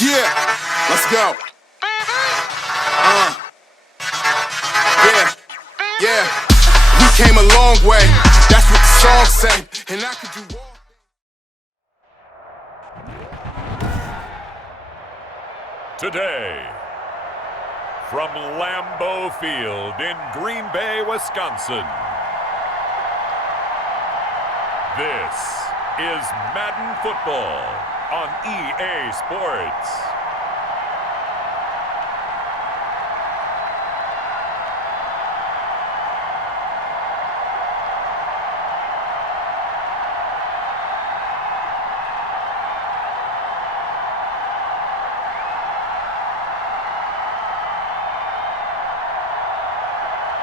Yeah, let's go. Yeah. We came a long way. That's what the song say. And I could do all. Today, from Lambeau Field in Green Bay, Wisconsin, this is Madden Football on EA Sports.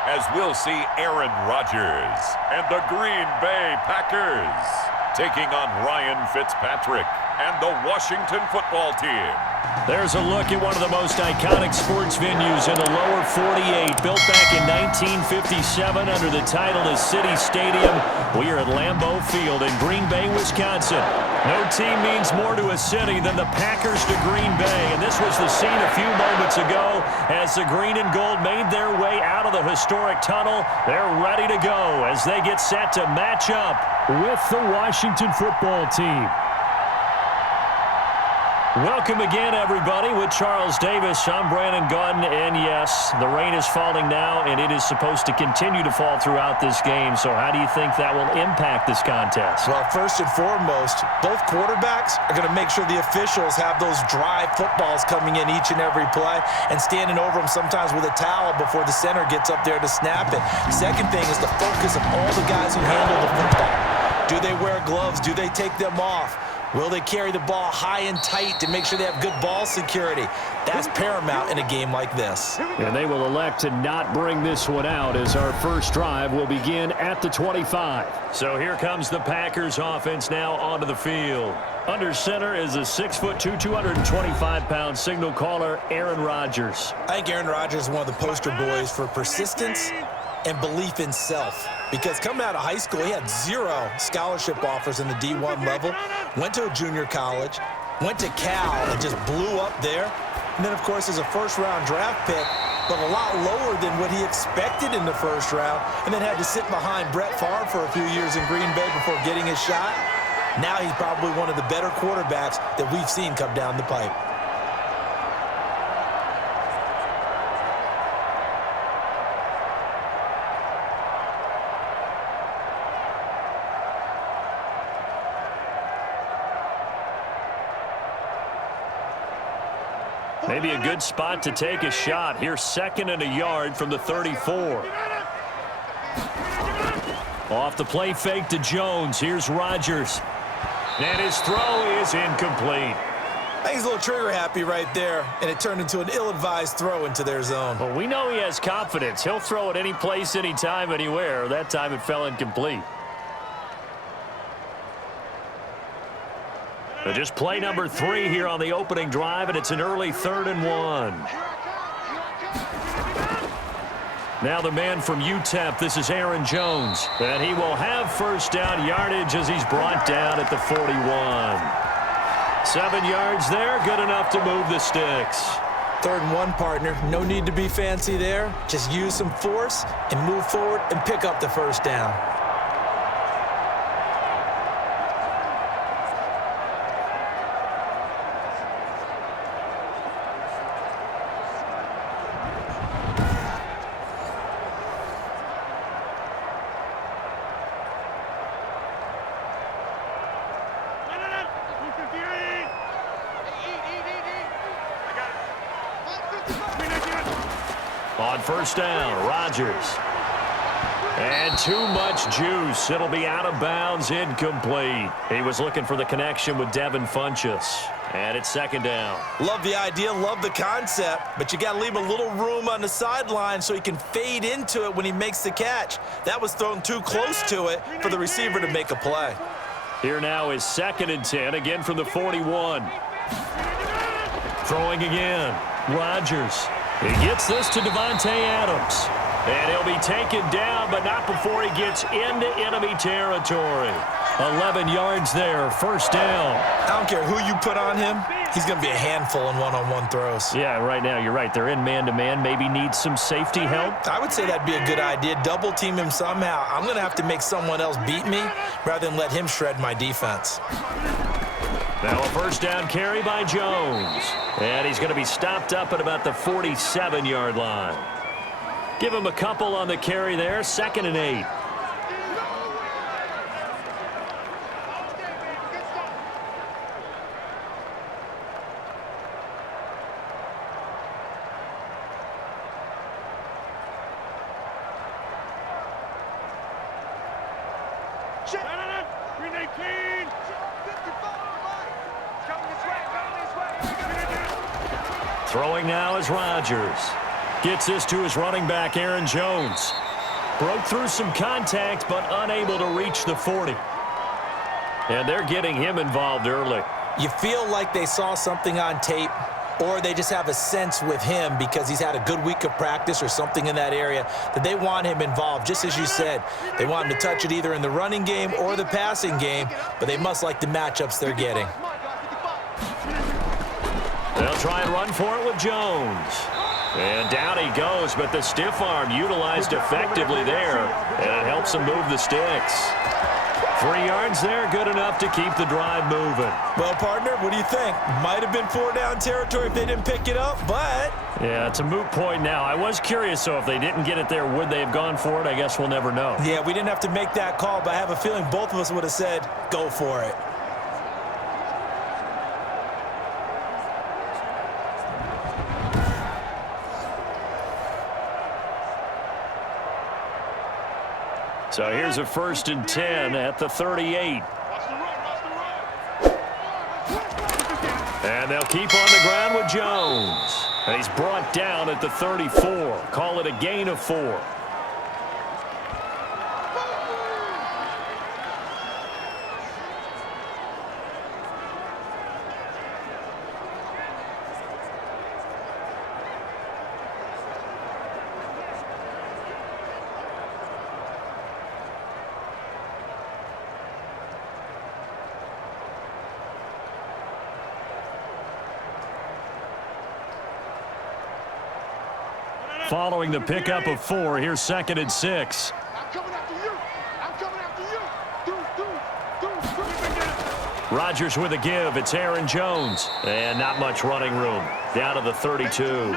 As we'll see Aaron Rodgers and the Green Bay Packers taking on Ryan Fitzpatrick and the Washington football team. There's a look at one of the most iconic sports venues in the lower 48, built back in 1957 under the title of City Stadium. We are at Lambeau Field in Green Bay, Wisconsin. No team means more to a city than the Packers to Green Bay, and this was the scene a few moments ago as the green and gold made their way out of the historic tunnel. They're ready to go as they get set to match up with the Washington football team. Welcome again, everybody, with Charles Davis. I'm Brandon Gaudin, and yes, the rain is falling now, and it is supposed to continue to fall throughout this game. So how do you think that will impact this contest? Well, first and foremost, both quarterbacks are going to make sure the officials have those dry footballs coming in each and every play and standing over them sometimes with a towel before the center gets up there to snap it. Second thing is the focus of all the guys who handle the football. Do they wear gloves? Do they take them off? Will they carry the ball high and tight to make sure they have good ball security? That's paramount in a game like this. And they will elect to not bring this one out as our first drive will begin at the 25. So here comes the Packers offense now onto the field. Under center is a 6'2", 225-pound signal caller, Aaron Rodgers. I think Aaron Rodgers is one of the poster boys for persistence and belief in self. Because coming out of high school, he had 0 scholarship offers in the D1 level, went to a junior college, went to Cal and just blew up there. And then, of course, as a first-round draft pick, but a lot lower than what he expected in the first round, and then had to sit behind Brett Favre for a few years in Green Bay before getting his shot. Now he's probably one of the better quarterbacks that we've seen come down the pipe. Maybe a good spot to take a shot. Here's 2nd and a yard from the 34. Off the play fake to Jones. Here's Rodgers. And his throw is incomplete. I think he's a little trigger happy right there, and it turned into an ill-advised throw into their zone. Well, we know he has confidence. He'll throw it any place, anytime, anywhere. That time it fell incomplete. But just play number 3 here on the opening drive, and it's an early 3rd and 1. Now the man from UTEP, this is Aaron Jones. And he will have first down yardage as he's brought down at the 41. 7 yards there, good enough to move the sticks. 3rd and 1, partner. No need to be fancy there. Just use some force and move forward and pick up the first down. On first down, Rodgers. And too much juice. It'll be out of bounds, incomplete. He was looking for the connection with Devin Funchess. And it's 2nd down. Love the idea, love the concept, but you got to leave a little room on the sideline so he can fade into it when he makes the catch. That was thrown too close to it for the receiver to make a play. Here now is 2nd and 10, again from the 41. Throwing again. Rodgers. He gets this to Devontae Adams. And he'll be taken down, but not before he gets into enemy territory. 11 yards there, first down. I don't care who you put on him. He's going to be a handful in one-on-one throws. Yeah, right now you're right. They're in man-to-man. Maybe need some safety help. I would say that'd be a good idea. Double team him somehow. I'm going to have to make someone else beat me rather than let him shred my defense. Now a first down carry by Jones. And he's going to be stopped up at about the 47-yard line. Give him a couple on the carry there. 2nd and 8. Throwing now is Rodgers. Gets this to his running back, Aaron Jones. Broke through some contact, but unable to reach the 40. And they're getting him involved early. You feel like they saw something on tape, or they just have a sense with him because he's had a good week of practice or something in that area that they want him involved. Just as you said, they want him to touch it either in the running game or the passing game, but they must like the matchups they're getting. They'll try and run for it with Jones. And down he goes, but the stiff arm utilized effectively there, and it helps him move the sticks. 3 yards there, good enough to keep the drive moving. Well, partner, what do you think? Might have been 4-down territory if they didn't pick it up, but... Yeah, it's a moot point now. I was curious, so if they didn't get it there, would they have gone for it? I guess we'll never know. Yeah, we didn't have to make that call, but I have a feeling both of us would have said, go for it. So here's a 1st and 10 at the 38. And they'll keep on the ground with Jones. And he's brought down at the 34. Call it a gain of 4. Following the pickup of 4, here's 2nd and 6. I'm coming after you. I'm coming after you. Rodgers with a give. It's Aaron Jones. And not much running room. Down to the 32.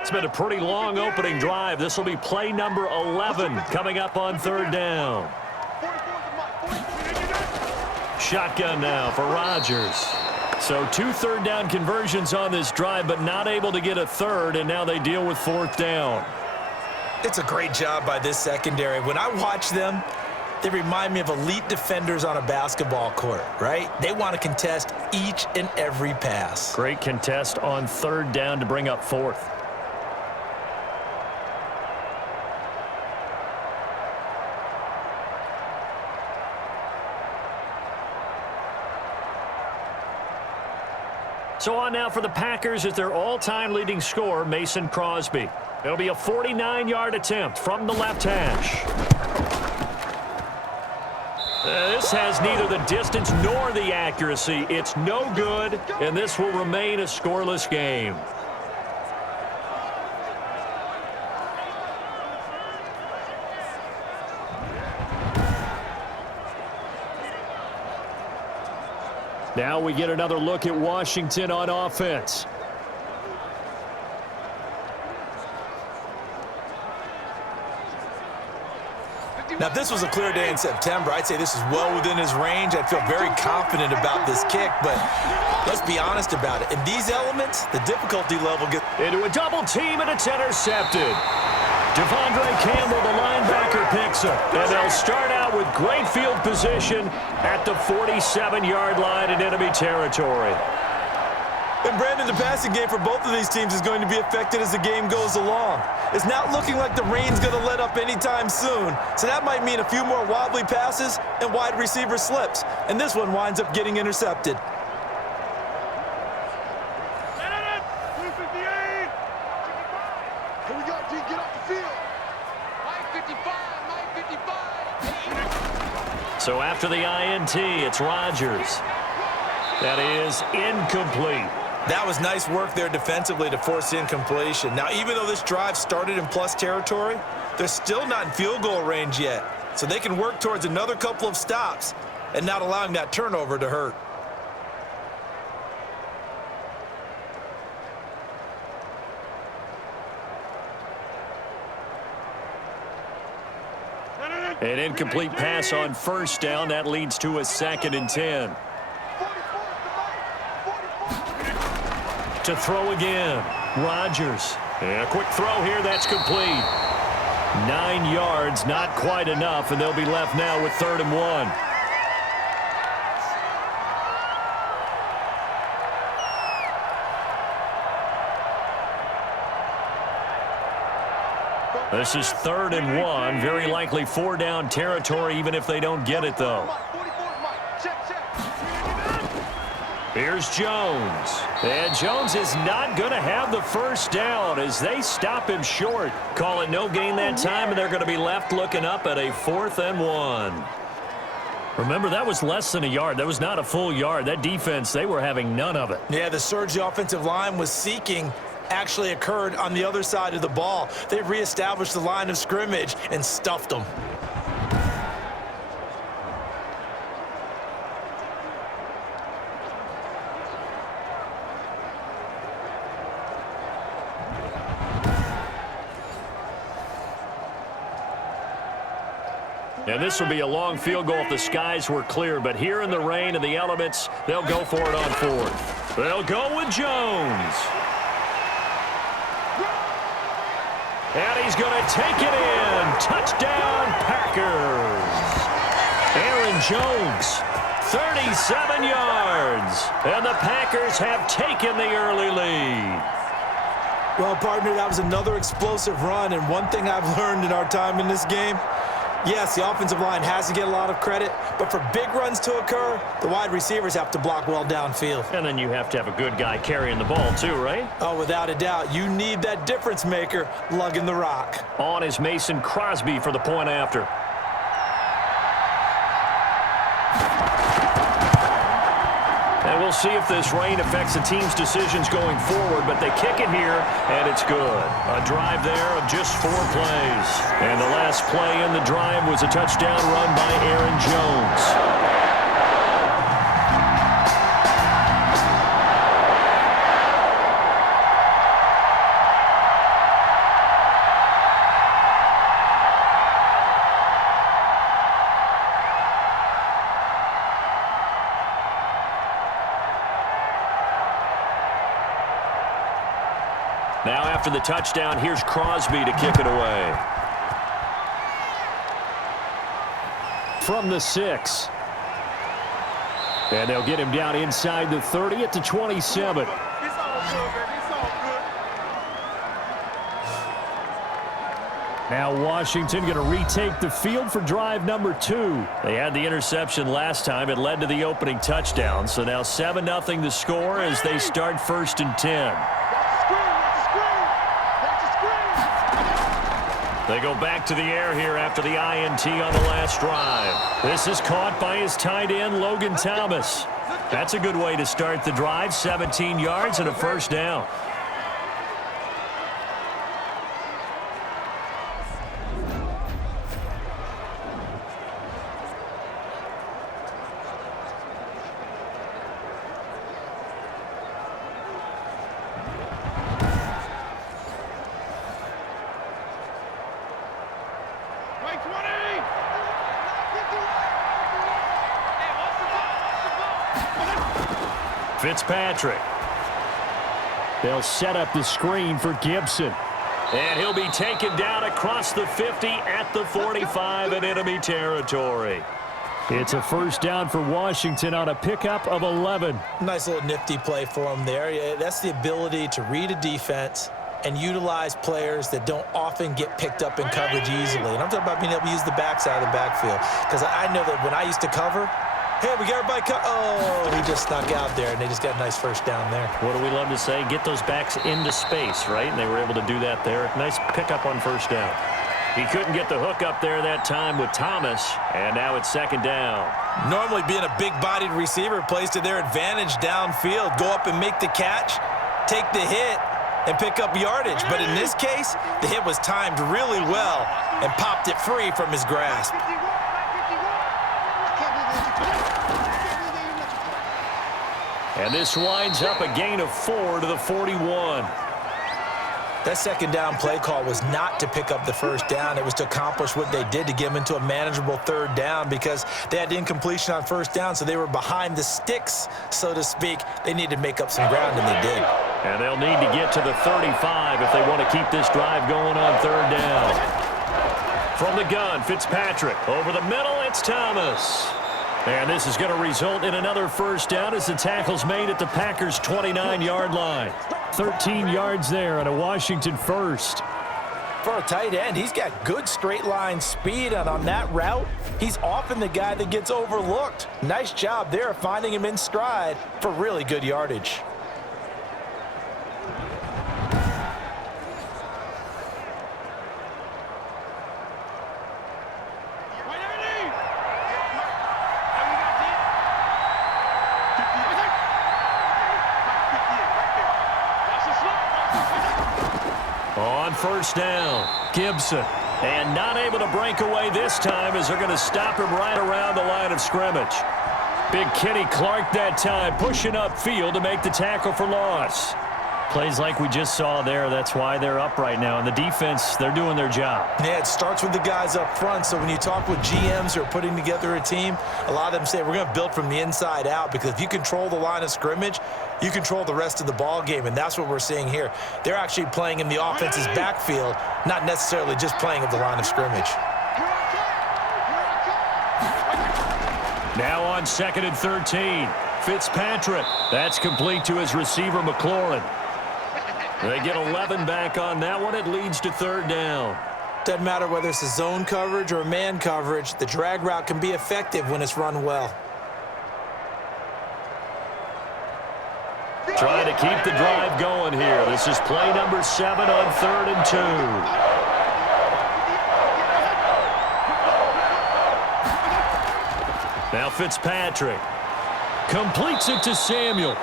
It's been a pretty long opening drive. This will be play number 11 coming up on 3rd down. Shotgun now for Rodgers. So 2 third-down conversions on this drive, but not able to get a third, and now they deal with 4th down. It's a great job by this secondary. When I watch them, they remind me of elite defenders on a basketball court, right? They want to contest each and every pass. Great contest on 3rd down to bring up 4th. So on now for the Packers is their all-time leading scorer, Mason Crosby. It'll be a 49-yard attempt from the left hash. This has neither the distance nor the accuracy. It's no good, and this will remain a scoreless game. Now we get another look at Washington on offense. Now, if this was a clear day in September, I'd say this is well within his range. I'd feel very confident about this kick, but let's be honest about it. In these elements, the difficulty level gets... Into a double team, and it's intercepted. Devondre Campbell, the linebacker, picks up. And they'll start out with great field position at the 47-yard line in enemy territory. And Brandon, the passing game for both of these teams is going to be affected as the game goes along. It's not looking like the rain's going to let up anytime soon. So that might mean a few more wobbly passes and wide receiver slips. And this one winds up getting intercepted. Here we go, G. Get off the field. Mike 55. So after the INT, it's Rodgers. That is incomplete. That was nice work there defensively to force incompletion. Now, even though this drive started in plus territory, they're still not in field goal range yet. So they can work towards another couple of stops and not allowing that turnover to hurt. An incomplete pass on first down. That leads to a 2nd and 10. To throw again. Rodgers. And a quick throw here. That's complete. 9 yards, not quite enough, and they'll be left now with 3rd and 1. This is 3rd and 1. Very likely 4-down territory, even if they don't get it, though. Here's Jones. And Jones is not going to have the first down as they stop him short. Call it no gain that time, and they're going to be left looking up at a 4th and 1. Remember, that was less than a yard. That was not a full yard. That defense, they were having none of it. Yeah, the surge the offensive line was seeking actually occurred on the other side of the ball. They reestablished the line of scrimmage and stuffed them. And this will be a long field goal if the skies were clear. But here in the rain and the elements, they'll go for it on 4th. They'll go with Jones. And he's going to take it in. Touchdown, Packers. Aaron Jones, 37 yards. And the Packers have taken the early lead. Well, partner, that was another explosive run. And one thing I've learned in our time in this game, yes, the offensive line has to get a lot of credit, but for big runs to occur, the wide receivers have to block well downfield. And then you have to have a good guy carrying the ball too, right? Oh, without a doubt. You need that difference maker lugging the rock. On is Mason Crosby for the point after. And we'll see if this rain affects the team's decisions going forward, but they kick it here, and it's good. A drive there of just 4 plays. And the last play in the drive was a touchdown run by Aaron Jones. Now after the touchdown, here's Crosby to kick it away. From the 6. And they'll get him down inside the 30 at the 27. Now Washington going to retake the field for drive number 2. They had the interception last time. It led to the opening touchdown. So now 7-0 the score as they start 1st and 10. They go back to the air here after the INT on the last drive. This is caught by his tight end, Logan Thomas. That's a good way to start the drive. 17 yards and a first down. Fitzpatrick. They'll set up the screen for Gibson. And he'll be taken down across the 50 at the 45 in enemy territory. It's a first down for Washington on a pickup of 11. Nice little nifty play for him there. That's the ability to read a defense and utilize players that don't often get picked up in coverage easily. And I'm talking about being able to use the backside of the backfield. Because I know that when I used to cover, Hey, we got everybody oh, he just snuck out there, and they just got a nice first down there. What do we love to say? Get those backs into space, right? And they were able to do that there. Nice pickup on first down. He couldn't get the hook up there that time with Thomas, and now it's second down. Normally being a big-bodied receiver plays to their advantage downfield. Go up and make the catch, take the hit, and pick up yardage. But in this case, the hit was timed really well and popped it free from his grasp. And this winds up a gain of 4 to the 41. That second down play call was not to pick up the first down. It was to accomplish what they did to get them into a manageable third down because they had incompletion on first down, so they were behind the sticks, so to speak. They needed to make up some ground, and they did. And they'll need to get to the 35 if they want to keep this drive going on third down. From the gun, Fitzpatrick. Over the middle, it's Thomas. And this is going to result in another first down as the tackle's made at the Packers' 29-yard line. 13 yards there on a Washington first. For a tight end, he's got good straight-line speed, and on that route, he's often the guy that gets overlooked. Nice job there finding him in stride for really good yardage. On first down, Gibson. And not able to break away this time as they're going to stop him right around the line of scrimmage. Big Kenny Clark that time, pushing upfield to make the tackle for loss. Plays like we just saw there, that's why they're up right now. And the defense, they're doing their job. Yeah, it starts with the guys up front. So when you talk with GMs who are putting together a team, a lot of them say we're going to build from the inside out because if you control the line of scrimmage, you control the rest of the ball game, and that's what we're seeing here. They're actually playing in the offense's backfield, not necessarily just playing at the line of scrimmage. Now on 2nd and 13, Fitzpatrick. That's complete to his receiver, McLaurin. They get 11 back on that one. It leads to third down. Doesn't matter whether it's a zone coverage or man coverage, the drag route can be effective when it's run well. Trying to keep the drive going here. This is play number 7 on 3rd and 2. Now Fitzpatrick completes it to Samuel.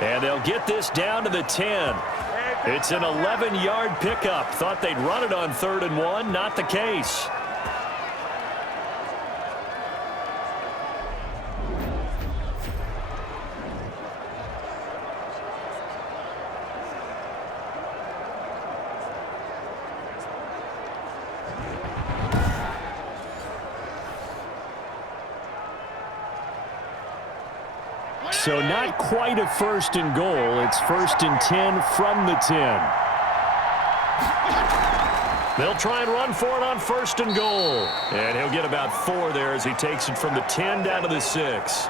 And they'll get this down to the 10. It's an 11-yard pickup. Thought they'd run it on 3rd and 1. Not the case. So not quite a 1st and goal. It's 1st and 10 from the 10. They'll try and run for it on 1st and goal. And he'll get about 4 there as he takes it from the 10 down to the 6.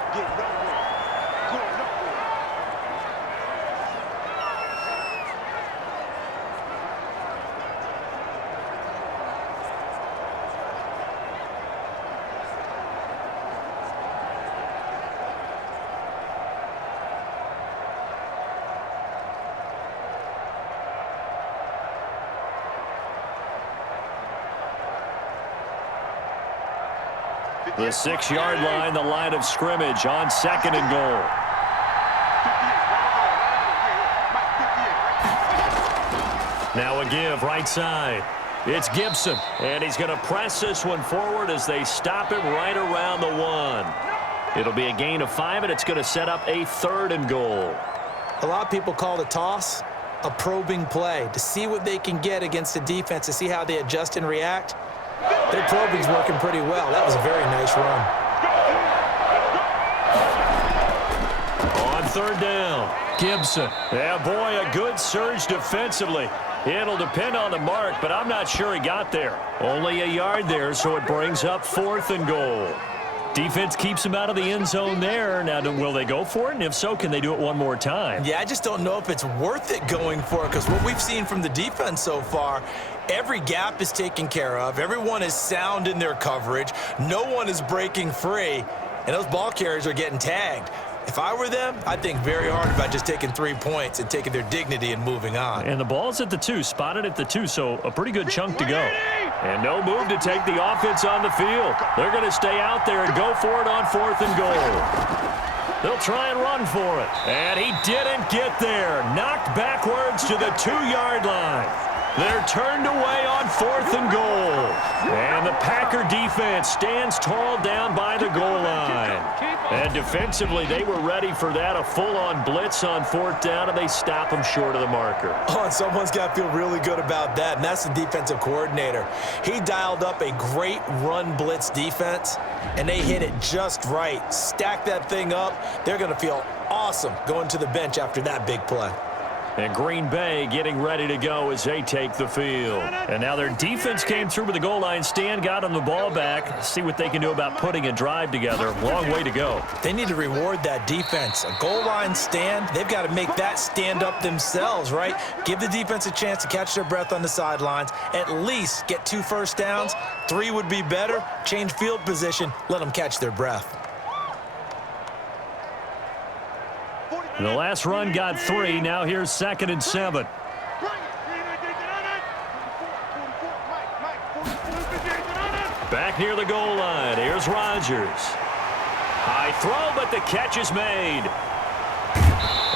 The 6-yard line, the line of scrimmage on 2nd and goal. Now a give right side. It's Gibson, and he's going to press this one forward as they stop him right around the 1. It'll be a gain of 5, and it's going to set up a 3rd and goal. A lot of people call the toss a probing play to see what they can get against the defense, to see how they adjust and react. Their probing's working pretty well. That was a very nice run. On 3rd down, Gibson. Yeah, boy, a good surge defensively. It'll depend on the mark, but I'm not sure he got there. Only a yard there, so it brings up 4th and goal. Defense keeps him out of the end zone there. Now, will they go for it? And if so, can they do it one more time? Yeah, I just don't know if it's worth it going for it, because what we've seen from the defense so far, every gap is taken care of. Everyone is sound in their coverage. No one is breaking free. and those ball carriers are getting tagged. If I were them, I'd think very hard about just taking 3 points and taking their dignity and moving on. And the ball's at the 2, spotted at the 2, so a pretty good chunk to go. And no move to take the offense on the field. They're going to stay out there and go for it on 4th and goal. They'll try and run for it. And he didn't get there. Knocked backwards to the 2-yard line. They're turned away on 4th and goal. And the Packer defense stands tall down by the goal line. And defensively, they were ready for that, a full-on blitz on 4th down, and they stop them short of the marker. Oh, and someone's got to feel really good about that, and that's the defensive coordinator. He dialed up a great run blitz defense, and they hit it just right. Stack that thing up. They're going to feel awesome going to the bench after that big play. And Green Bay getting ready to go as they take the field. And now their defense came through with the goal line stand, got them the ball back. See what they can do about putting a drive together. Long way to go. They need to reward that defense. A goal line stand, they've got to make that stand up themselves, right? Give the defense a chance to catch their breath on the sidelines. At least get 2 first downs. 3 would be better. Change field position. Let them catch their breath. The last run got 3. Now here's 2nd and 7. Back near the goal line. Here's Rodgers. High throw, but the catch is made.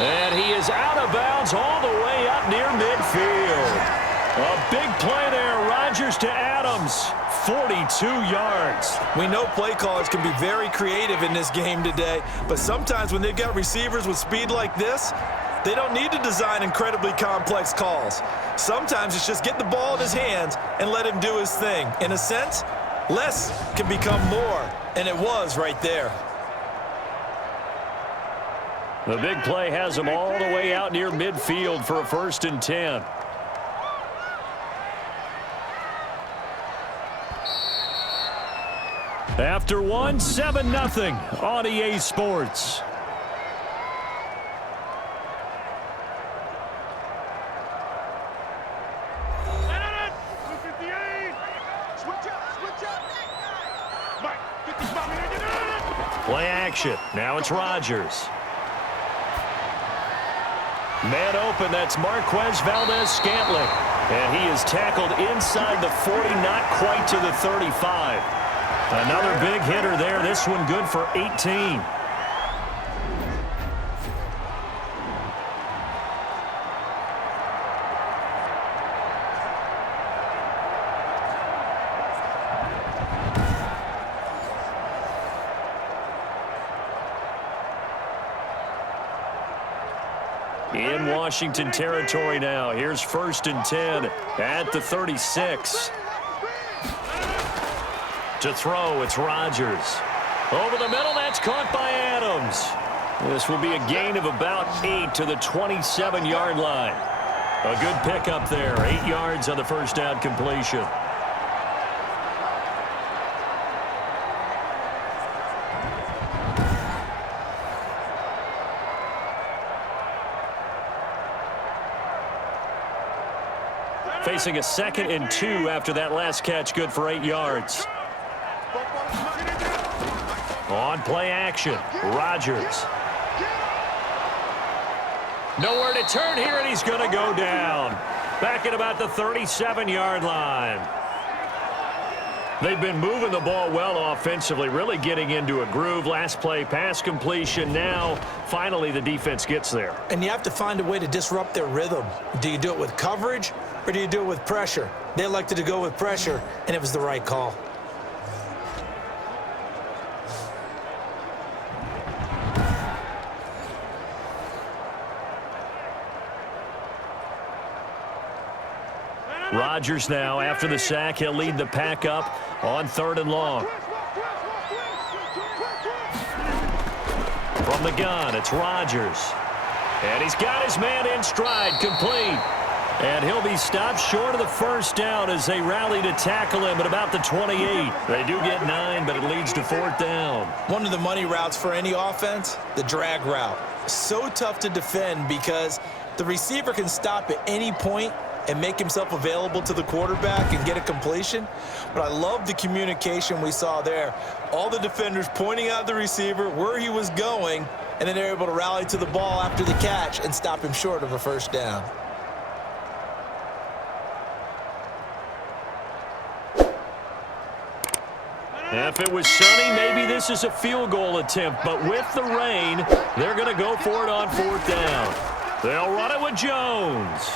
And he is out of bounds all the way up near midfield. A big play there. Rodgers to Adams. 42 yards. We know play callers can be very creative in this game today, but sometimes when they've got receivers with speed like this, they don't need to design incredibly complex calls. Sometimes it's just get the ball in his hands and let him do his thing. In a sense, less can become more, and it was right there. The big play has him all the way out near midfield for a 1st and 10. After 1, 7-0 on EA Sports. Play action. Now it's Rodgers. Man open, that's Marquez Valdez-Scantling. And he is tackled inside the 40, not quite to the 35. Another big hitter there. This one good for 18. In Washington territory now. Here's 1st and 10 at the 36. To throw, it's Rodgers. Over the middle, that's caught by Adams. This will be a gain of about 8 to the 27-yard line. A good pickup there, 8 yards on the 1st down completion. Facing a 2nd and 2 after that last catch, good for 8 yards. On play action, Rodgers. Nowhere to turn here, and he's going to go down. Back at about the 37-yard line. They've been moving the ball well offensively, really getting into a groove. Last play, pass completion. Now, finally, the defense gets there. And you have to find a way to disrupt their rhythm. Do you do it with coverage, or do you do it with pressure? They elected to go with pressure, and it was the right call. Rodgers now, after the sack, he'll lead the pack up on 3rd and long. From the gun, it's Rodgers. And he's got his man in stride, complete. And he'll be stopped short of the 1st down as they rally to tackle him at about the 28. They do get 9, but it leads to 4th down. One of the money routes for any offense, the drag route. So tough to defend because the receiver can stop at any point and make himself available to the quarterback and get a completion. But I love the communication we saw there. All the defenders pointing out the receiver where he was going, and then they're able to rally to the ball after the catch and stop him short of a first down. If it was sunny, maybe this is a field goal attempt, but with the rain, they're going to go for it on fourth down. They'll run it with Jones.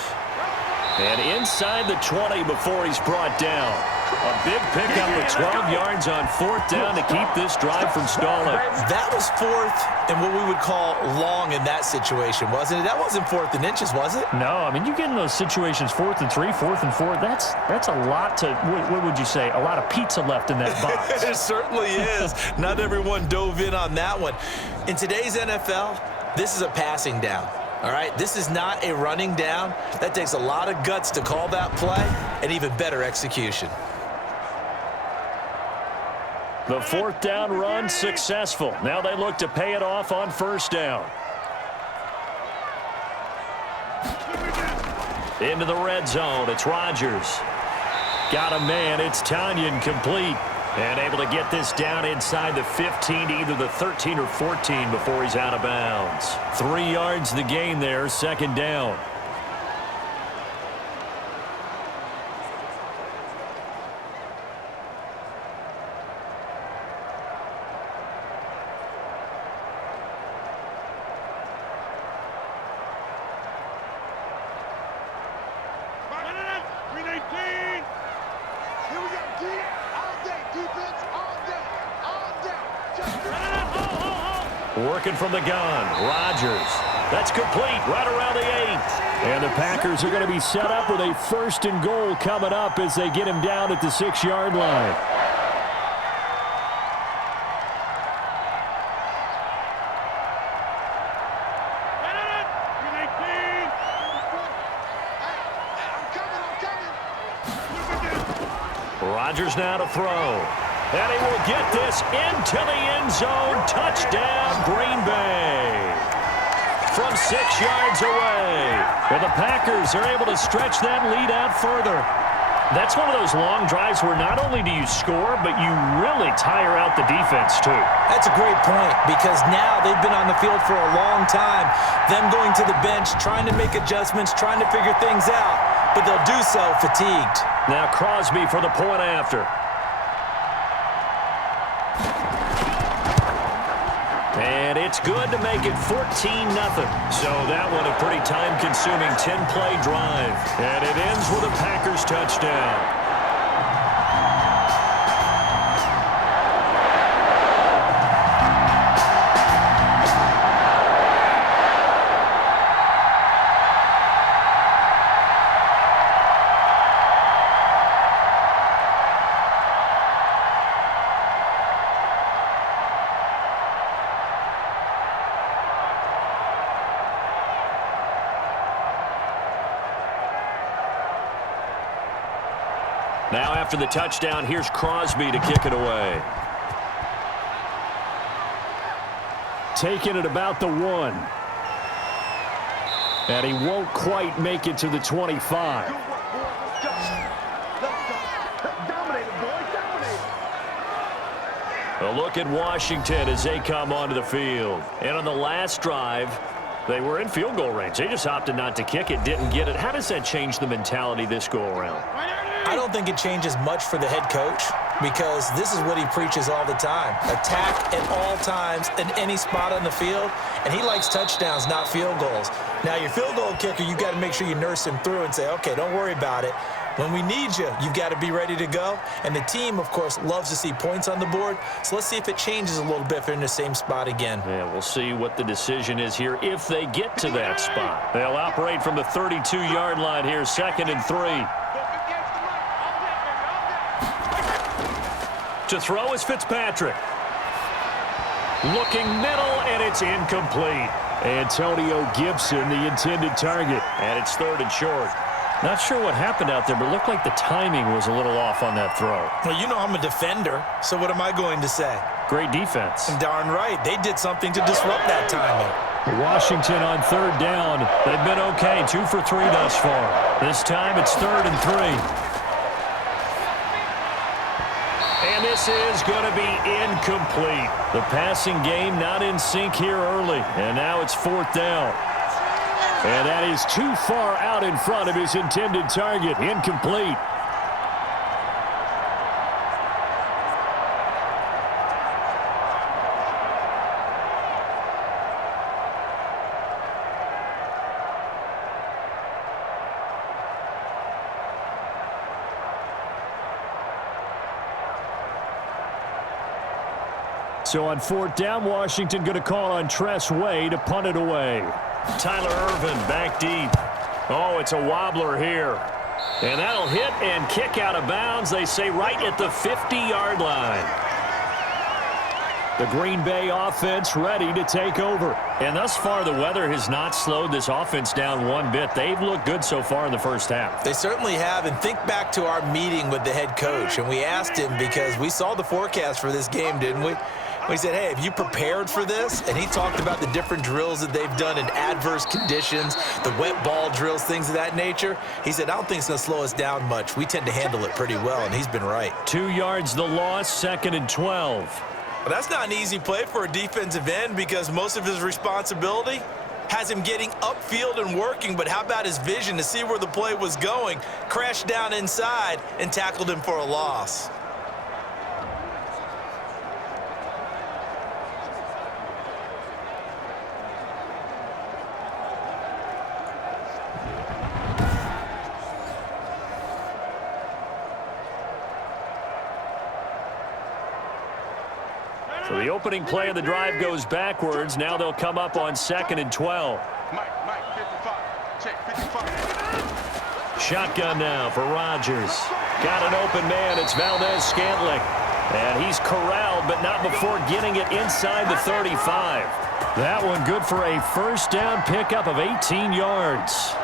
And inside the 20 before he's brought down. A big pickup of 12 yards on fourth down to keep this drive from stalling. That was fourth and what we would call long in that situation, wasn't it? That wasn't fourth and inches, was it? No, I mean, you get in those situations, 4th and 3, 4th and 4, that's a lot to, what would you say, a lot of pizza left in that box. It certainly is. Not everyone dove in on that one. In today's NFL, this is a passing down. All right, this is not a running down. That takes a lot of guts to call that play and even better execution. The fourth down run successful. Now they look to pay it off on first down. Into the red zone. It's Rodgers. Got a man. It's Tanyan complete. And able to get this down inside the 15 to either the 13 or 14 before he's out of bounds. 3 yards the gain there, second down. Working from the gun, Rodgers. That's complete right around the 8. And the Packers are going to be set up with a 1st and goal coming up as they get him down at the 6-yard line. Rodgers now to throw. And he will get this into the end zone. Touchdown, Green Bay. From 6 yards away. And the Packers are able to stretch that lead out further. That's one of those long drives where not only do you score, but you really tire out the defense, too. That's a great point, because now they've been on the field for a long time. Them going to the bench, trying to make adjustments, trying to figure things out, but they'll do so fatigued. Now Crosby for the point after. And it's good to make it 14-0. So that one a pretty time-consuming 10-play drive. And it ends with a Packers touchdown. Now after the touchdown, here's Crosby to kick it away. Taking it about the 1. And he won't quite make it to the 25. A look at Washington as they come onto the field. And on the last drive, they were in field goal range. They just opted not to kick it, didn't get it. How does that change the mentality this go-around? I don't think it changes much for the head coach, because this is what he preaches all the time. Attack at all times in any spot on the field, and he likes touchdowns, not field goals. Now, your field goal kicker, you got to make sure you nurse him through and say, okay, don't worry about it. When we need you, you've got to be ready to go. And the team, of course, loves to see points on the board. So let's see if it changes a little bit if they're in the same spot again. Yeah, we'll see what the decision is here if they get to that spot. They'll operate from the 32-yard line here, 2nd and 3. To throw is Fitzpatrick. Looking middle, and it's incomplete. Antonio Gibson, the intended target. And it's 3rd and short. Not sure what happened out there, but it looked like the timing was a little off on that throw. Well, you know I'm a defender, so what am I going to say? Great defense. And darn right, they did something to disrupt that timing. Washington on third down. They've been okay, 2 for 3 thus far. This time it's 3rd and 3. And this is going to be incomplete. The passing game not in sync here early. And now it's 4th down. And that is too far out in front of his intended target. Incomplete. So on 4th down, Washington going to call on Tress Way to punt it away. Tyler Irvin back deep. Oh, it's a wobbler here. And that'll hit and kick out of bounds, they say, right at the 50-yard line. The Green Bay offense ready to take over. And thus far, the weather has not slowed this offense down one bit. They've looked good so far in the first half. They certainly have. And think back to our meeting with the head coach. And we asked him, because we saw the forecast for this game, didn't we? We said, hey, have you prepared for this? And he talked about the different drills that they've done in adverse conditions, the wet ball drills, things of that nature. He said, I don't think it's going to slow us down much. We tend to handle it pretty well, and he's been right. 2 yards the loss, 2nd and 12. Well, that's not an easy play for a defensive end, because most of his responsibility has him getting upfield and working, but how about his vision to see where the play was going, crashed down inside, and tackled him for a loss. So the opening play of the drive goes backwards. Now they'll come up on 2nd and 12. Mike, 55. Check, 55. Shotgun now for Rodgers. Got an open man. It's Valdez-Scantling. And he's corralled, but not before getting it inside the 35. That one good for a first down pickup of 18 yards.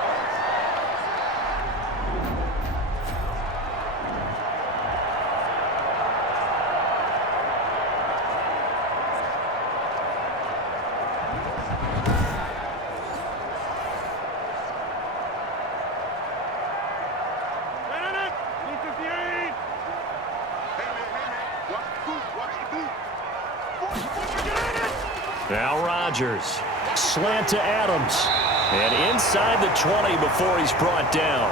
Now Rodgers, slant to Adams, and inside the 20 before he's brought down.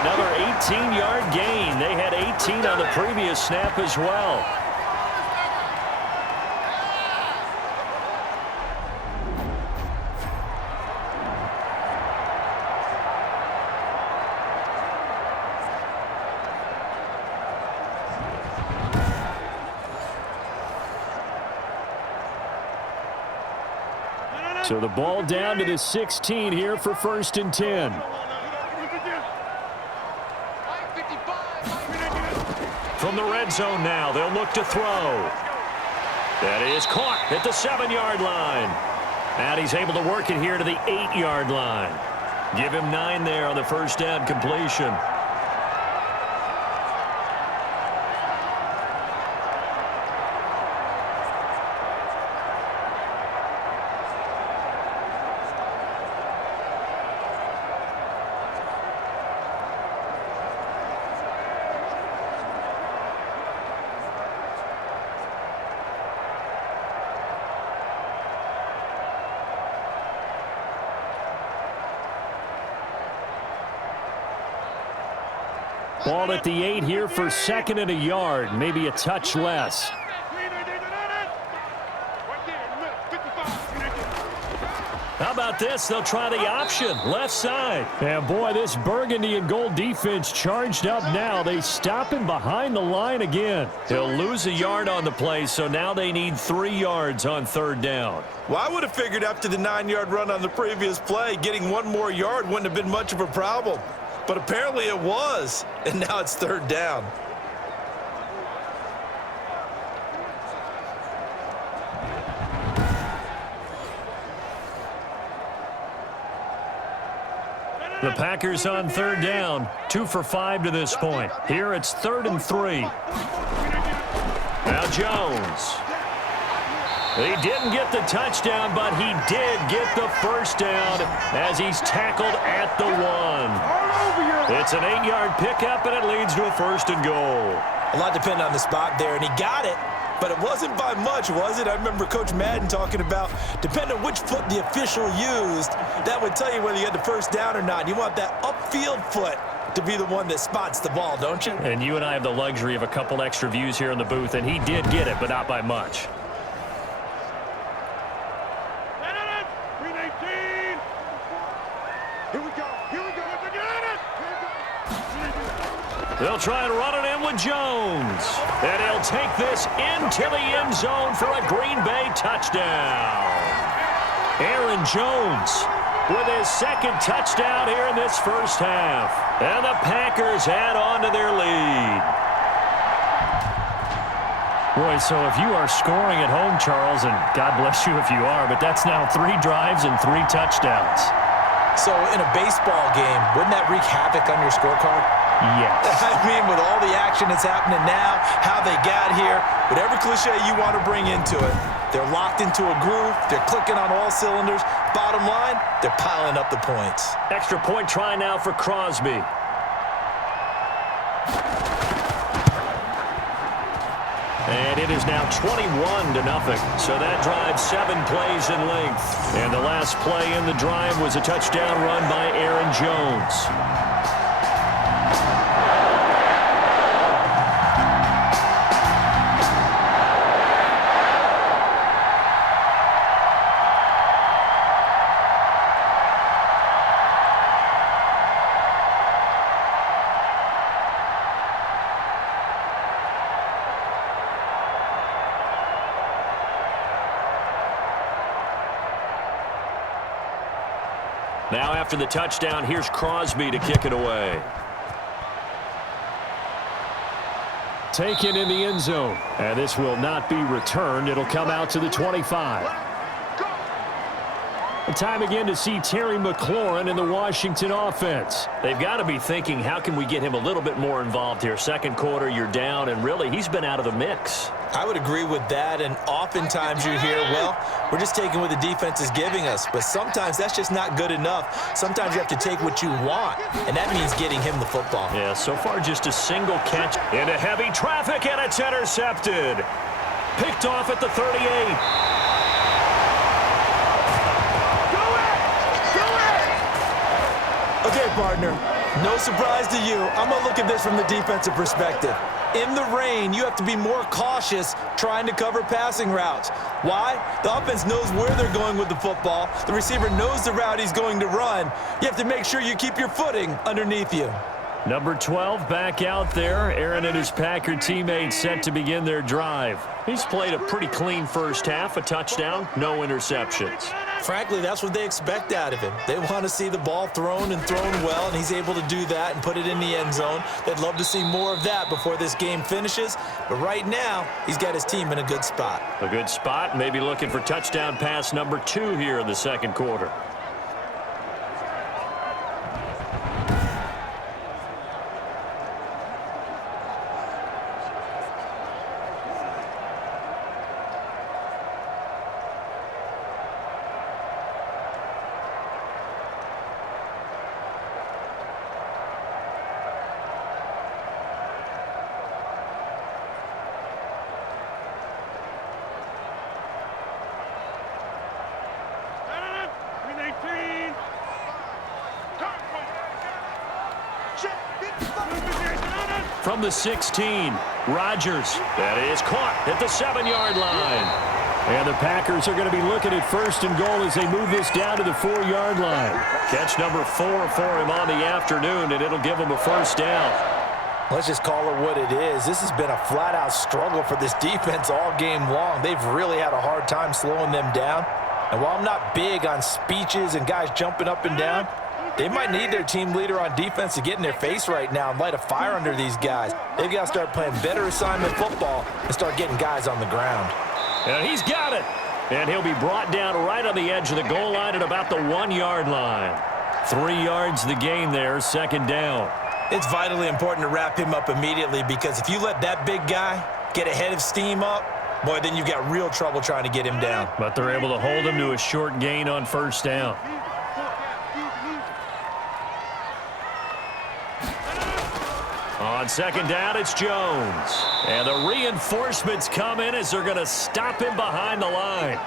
Another 18-yard gain. They had 18 on the previous snap as well. So the ball down to the 16 here for 1st and 10. From the red zone now, they'll look to throw. That is caught at the 7-yard line. And he's able to work it here to the 8-yard line. Give him 9 there on the first down completion. Ball at the 8 here for 2nd and a yard, maybe a touch less. How about this? They'll try the option, left side. And boy, this burgundy and gold defense charged up now. They stop him behind the line again. He'll lose a yard on the play, so now they need 3 yards on 3rd down. Well, I would have figured after the 9-yard run on the previous play, getting 1 more yard wouldn't have been much of a problem. But apparently it was, and now it's 3rd down. The Packers on 3rd down, 2 for 5 to this point. Here it's 3rd and 3. Now Jones. He didn't get the touchdown, but he did get the first down as he's tackled at the 1. It's an 8-yard pickup, and it leads to a 1st and goal. A lot depended on the spot there, and he got it. But it wasn't by much, was it? I remember Coach Madden talking about, depending on which foot the official used, that would tell you whether you had the first down or not. You want that upfield foot to be the one that spots the ball, don't you? And you and I have the luxury of a couple extra views here in the booth, and he did get it, but not by much. They'll try and run it in with Jones. And he'll take this into the end zone for a Green Bay touchdown. Aaron Jones with his 2nd touchdown here in this first half. And the Packers add on to their lead. Boy, so if you are scoring at home, Charles, and God bless you if you are, but that's now 3 drives and 3 touchdowns. So in a baseball game, wouldn't that wreak havoc on your scorecard? Yes. I mean, with all the action that's happening now, how they got here, whatever cliche you want to bring into it, they're locked into a groove, they're clicking on all cylinders. Bottom line, they're piling up the points. Extra point try now for Crosby. And it is now 21-0. So that drive 7 plays in length. And the last play in the drive was a touchdown run by Aaron Jones. Now after the touchdown, here's Crosby to kick it away. Taken in the end zone. And this will not be returned. It'll come out to the 25. Time again to see Terry McLaurin in the Washington offense. They've got to be thinking, how can we get him a little bit more involved here? Second quarter, you're down, and really, he's been out of the mix. I would agree with that, and oftentimes you hear, well, we're just taking what the defense is giving us, but sometimes that's just not good enough. Sometimes you have to take what you want, and that means getting him the football. Yeah, so far just a single catch into heavy traffic, and it's intercepted. Picked off at the 38. Okay, partner, no surprise to you. I'm going to look at this from the defensive perspective. In the rain, you have to be more cautious trying to cover passing routes. Why? The offense knows where they're going with the football. The receiver knows the route he's going to run. You have to make sure you keep your footing underneath you. Number 12 back out there. Aaron and his Packer teammates set to begin their drive. He's played a pretty clean first half, a touchdown, no interceptions. Frankly, that's what they expect out of him. They want to see the ball thrown and thrown well, and he's able to do that and put it in the end zone. They'd love to see more of that before this game finishes, but right now, he's got his team in a good spot. A good spot, maybe looking for touchdown pass number 2 here in the second quarter. From the 16, Rodgers. That is caught at the 7-yard line. And the Packers are going to be looking at 1st and goal as they move this down to the 4-yard line. Catch number 4 for him on the afternoon, and it'll give him a first down. Let's just call it what it is. This has been a flat-out struggle for this defense all game long. They've really had a hard time slowing them down. And while I'm not big on speeches and guys jumping up and down, they might need their team leader on defense to get in their face right now and light a fire under these guys. They've got to start playing better assignment football and start getting guys on the ground. And he's got it. And he'll be brought down right on the edge of the goal line at about the 1-yard line. 3 yards the gain there, 2nd down. It's vitally important to wrap him up immediately because if you let that big guy get a head of steam up, boy, then you've got real trouble trying to get him down. But they're able to hold him to a short gain on first down. On second down, it's Jones. And the reinforcements come in as they're going to stop him behind the line.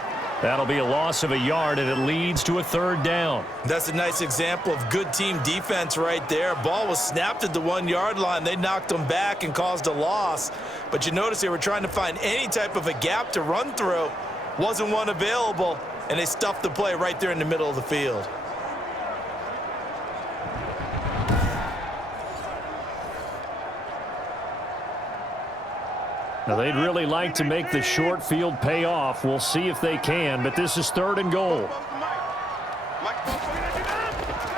That'll be a loss of a yard, and it leads to a third down. That's a nice example of good team defense right there. Ball was snapped at the 1 yard line. They knocked him back and caused a loss. But you notice they were trying to find any type of a gap to run through. Wasn't one available, and they stuffed the play right there in the middle of the field. Now, they'd really like to make the short field pay off. We'll see if they can, but this is 3rd and goal.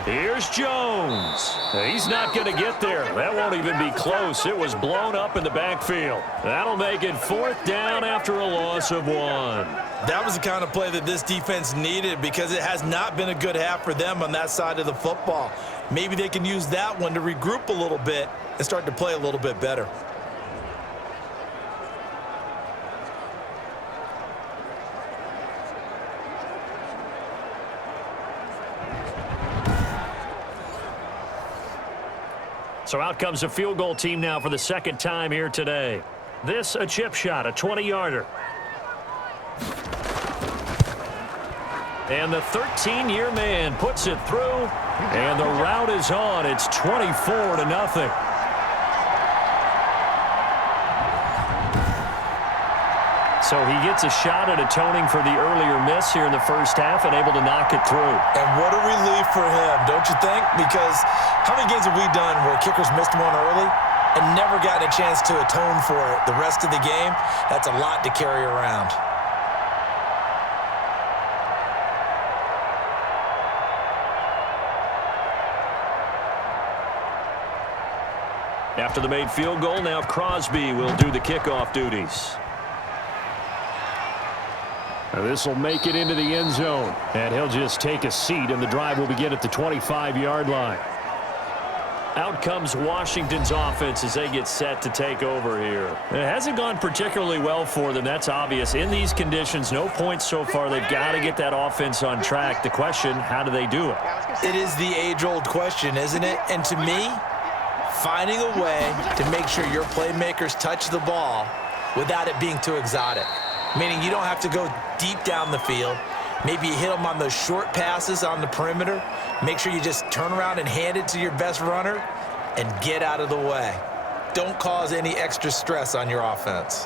Here's Jones. He's not going to get there. That won't even be close. It was blown up in the backfield. That'll make it 4th down after a loss of 1. That was the kind of play that this defense needed because it has not been a good half for them on that side of the football. Maybe they can use that one to regroup a little bit and start to play a little bit better. So out comes the field goal team now for the 2nd time here today. This a chip shot, a 20-yarder. And the 13-year man puts it through, and the route is on. It's 24-0. So he gets a shot at atoning for the earlier miss here in the first half and able to knock it through. And what a relief for him, don't you think? Because how many games have we done where kickers missed one early and never gotten a chance to atone for it the rest of the game? That's a lot to carry around. After the made field goal, now Crosby will do the kickoff duties. Now this will make it into the end zone, and he'll just take a seat, and the drive will begin at the 25-yard line. Out comes Washington's offense as they get set to take over here. It hasn't gone particularly well for them, that's obvious. In these conditions, no points so far. They've got to get that offense on track. The question, how do they do it? It is the age-old question, isn't it? And to me, finding a way to make sure your playmakers touch the ball without it being too exotic. Meaning you don't have to go deep down the field. Maybe you hit them on those short passes on the perimeter. Make sure you just turn around and hand it to your best runner and get out of the way. Don't cause any extra stress on your offense.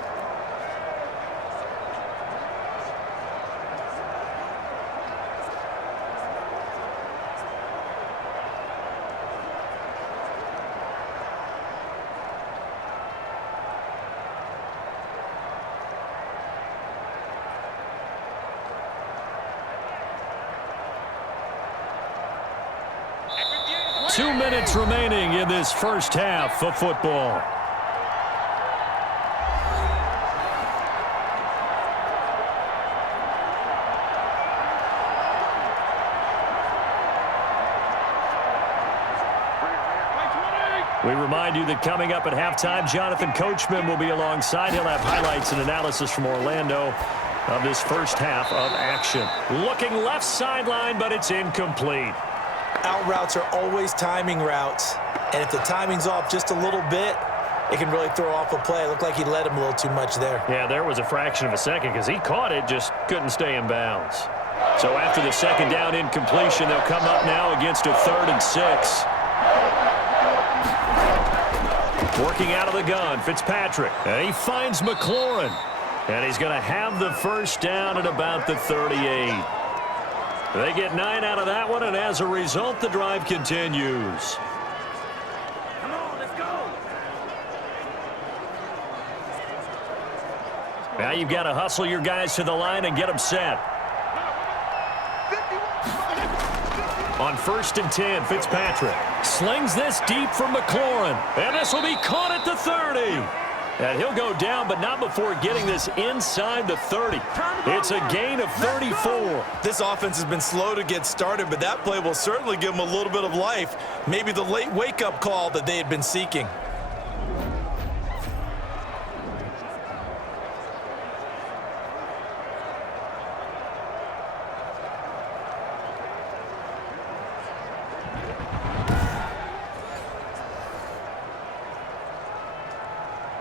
Two minutes remaining in this first half of football. We remind you that coming up at halftime, Jonathan Coachman will be alongside. He'll have highlights and analysis from Orlando of this first half of action. Looking left sideline, but it's incomplete. Out routes are always timing routes, and if the timing's off just a little bit, it can really throw off a play. It looked like he led him a little too much there. Yeah, there was a fraction of a second because he caught it, just couldn't stay in bounds. So after the second down incompletion, they'll come up now against a 3rd and 6. Working out of the gun, Fitzpatrick. And he finds McLaurin. And he's going to have the first down at about the 38. They get 9 out of that one, and as a result, the drive continues. Come on, let's go. Now you've got to hustle your guys to the line and get them set. On 1st and 10, Fitzpatrick slings this deep from McLaurin, and this will be caught at the 30. And he'll go down, but not before getting this inside the 30. It's a gain of 34. This offense has been slow to get started, but that play will certainly give them a little bit of life. Maybe the late wake-up call that they had been seeking.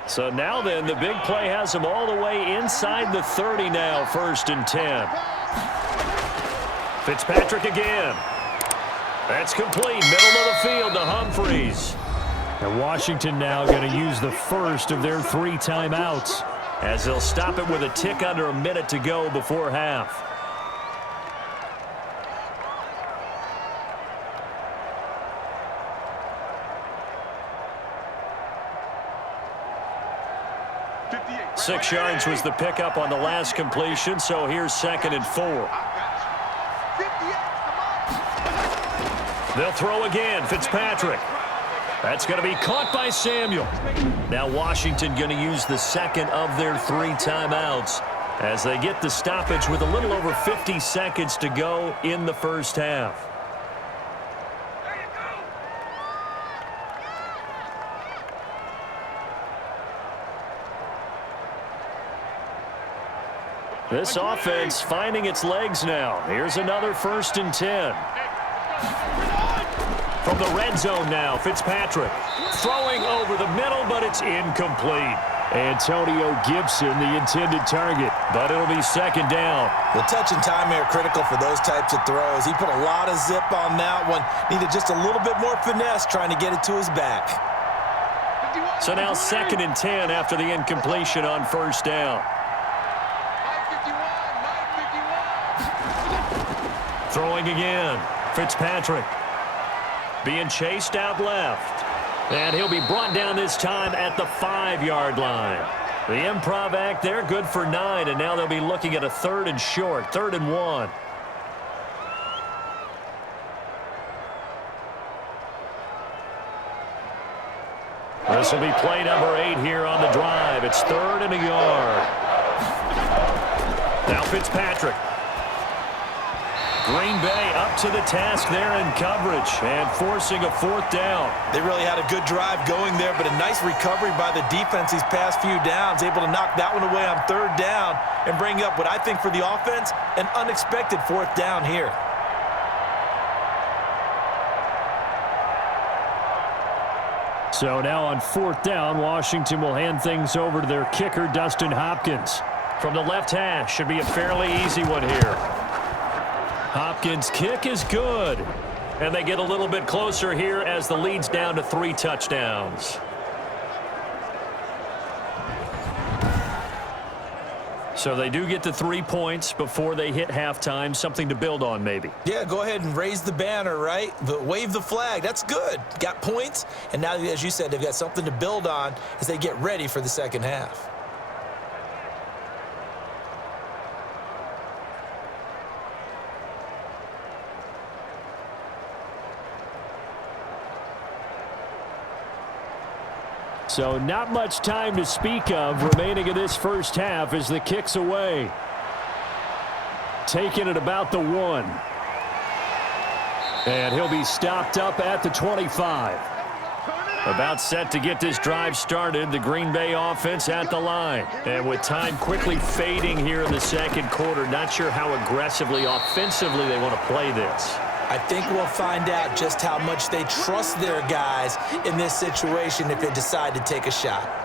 So now then, the big play has them all the way inside the 30 now, 1st and 10. Fitzpatrick again. That's complete. Middle of the field to Humphreys. And Washington now going to use the first of their 3 timeouts as they'll stop it with a tick under a minute to go before half. Six yards was the pickup on the last completion, so here's 2nd and 4. They'll throw again. Fitzpatrick. That's going to be caught by Samuel. Now Washington going to use the 2nd of their 3 timeouts as they get the stoppage with a little over 50 seconds to go in the 1st half. This offense finding its legs now. Here's another 1st and 10. From the red zone now, Fitzpatrick throwing over the middle, but it's incomplete. Antonio Gibson, the intended target, but it'll be 2nd down. The touch and time are critical for those types of throws. He put a lot of zip on that one. Needed just a little bit more finesse trying to get it to his back. So now 2nd and 10 after the incompletion on 1st down. Throwing again. Fitzpatrick being chased out left. And he'll be brought down this time at the 5-yard line. The improv act there, good for 9, and now they'll be looking at a 3rd and short, 3rd and 1. This will be play number 8 here on the drive. It's 3rd and a yard. Now Fitzpatrick. Green Bay up to the task there in coverage and forcing a 4th down. They really had a good drive going there, but a nice recovery by the defense these past few downs, able to knock that one away on 3rd down and bring up what I think for the offense, an unexpected 4th down here. So now on 4th down, Washington will hand things over to their kicker, Dustin Hopkins. From the left hash, should be a fairly easy one here. Hopkins' kick is good. And they get a little bit closer here as the lead's down to 3 touchdowns. So they do get the 3 points before they hit halftime. Something to build on, maybe. Yeah, go ahead and raise the banner, right? Wave the flag. That's good. Got points. And now, as you said, they've got something to build on as they get ready for the 2nd half. So not much time to speak of remaining in this 1st half as the kick's away. Taking it about the 1. And he'll be stopped up at the 25. About set to get this drive started, the Green Bay offense at the line. And with time quickly fading here in the 2nd quarter, not sure how aggressively, offensively they want to play this. I think we'll find out just how much they trust their guys in this situation if they decide to take a shot.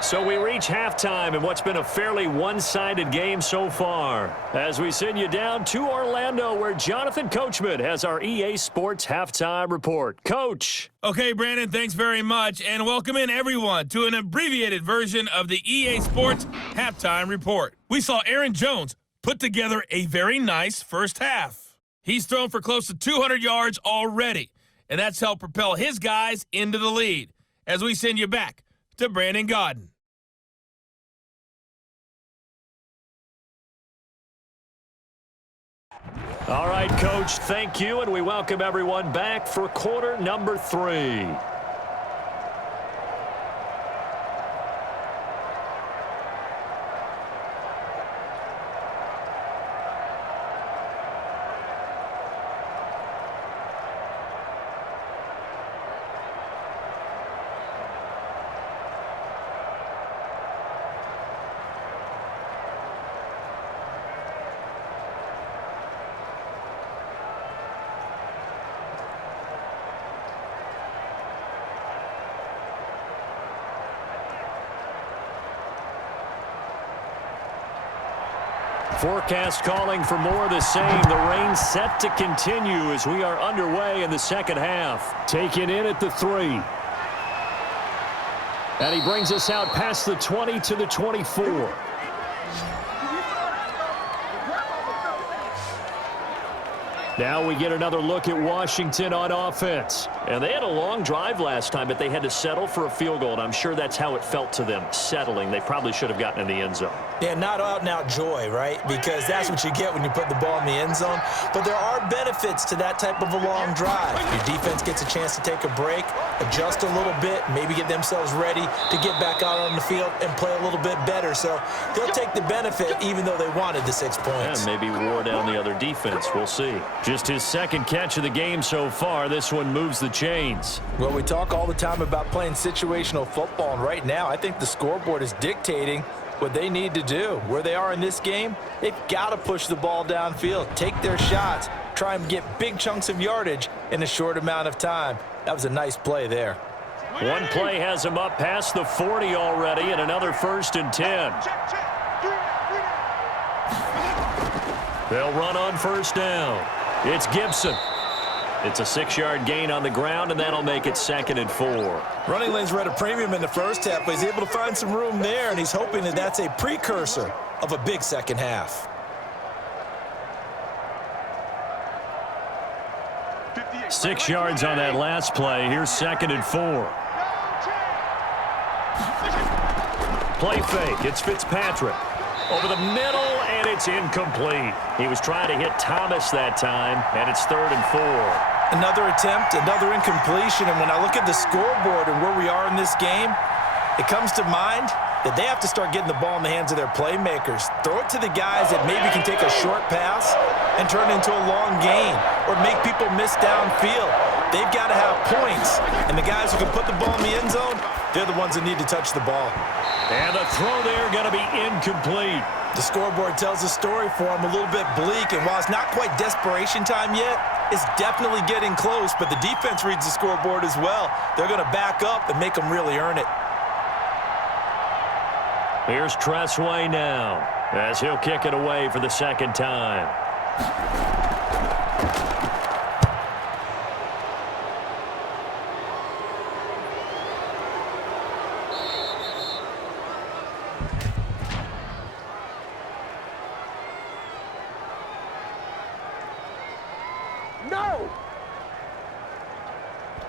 So we reach halftime in what's been a fairly one-sided game so far. As we send you down to Orlando, where Jonathan Coachman has our EA Sports Halftime Report. Coach. Okay, Brandon, thanks very much, and welcome in everyone to an abbreviated version of the EA Sports Halftime Report. We saw Aaron Jones put together a very nice 1st half. He's thrown for close to 200 yards already, and that's helped propel his guys into the lead. As we send you back to Brandon Godden. All right, Coach, thank you, and we welcome everyone back for quarter number 3. Forecast calling for more of the same. The rain set to continue as we are underway in the second half. Taken in at the 3. And he brings us out past the 20 to the 24. Now we get another look at Washington on offense. And they had a long drive last time, but they had to settle for a field goal, and I'm sure that's how it felt to them, settling. They probably should have gotten in the end zone. Yeah, not out-and-out joy, right? Because that's what you get when you put the ball in the end zone. But there are benefits to that type of a long drive. Your defense gets a chance to take a break, adjust a little bit, maybe get themselves ready to get back out on the field and play a little bit better. So they'll take the benefit even though they wanted the 6 points. And maybe wore down the other defense. We'll see. Just his second catch of the game so far. This one moves the chains. Well, we talk all the time about playing situational football, and right now I think the scoreboard is dictating what they need to do. Where they are in this game, they've got to push the ball downfield, take their shots, try and get big chunks of yardage in a short amount of time. That was a nice play there. One play has him up past the 40 already, and another 1st and 10. They'll run on 1st down. It's Gibson. It's a 6-yard gain on the ground, and that'll make it 2nd and 4. Running lanes were at a premium in the first half, but he's able to find some room there, and he's hoping that that's a precursor of a big second half. 6 yards on that last play. Here's 2nd and 4. Play fake. It's Fitzpatrick. Over the middle, and it's incomplete. He was trying to hit Thomas that time, and it's 3rd and 4. Another attempt, another incompletion, and when I look at the scoreboard and where we are in this game, it comes to mind that they have to start getting the ball in the hands of their playmakers. Throw it to the guys that maybe can take a short pass and turn it into a long gain or make people miss downfield. They've got to have points, and the guys who can put the ball in the end zone, they're the ones that need to touch the ball. And the throw there going to be incomplete. The scoreboard tells a story for him, a little bit bleak, and while it's not quite desperation time yet, it's definitely getting close, but the defense reads the scoreboard as well. They're going to back up and make them really earn it. Here's Tressway now, as he'll kick it away for the 2nd time.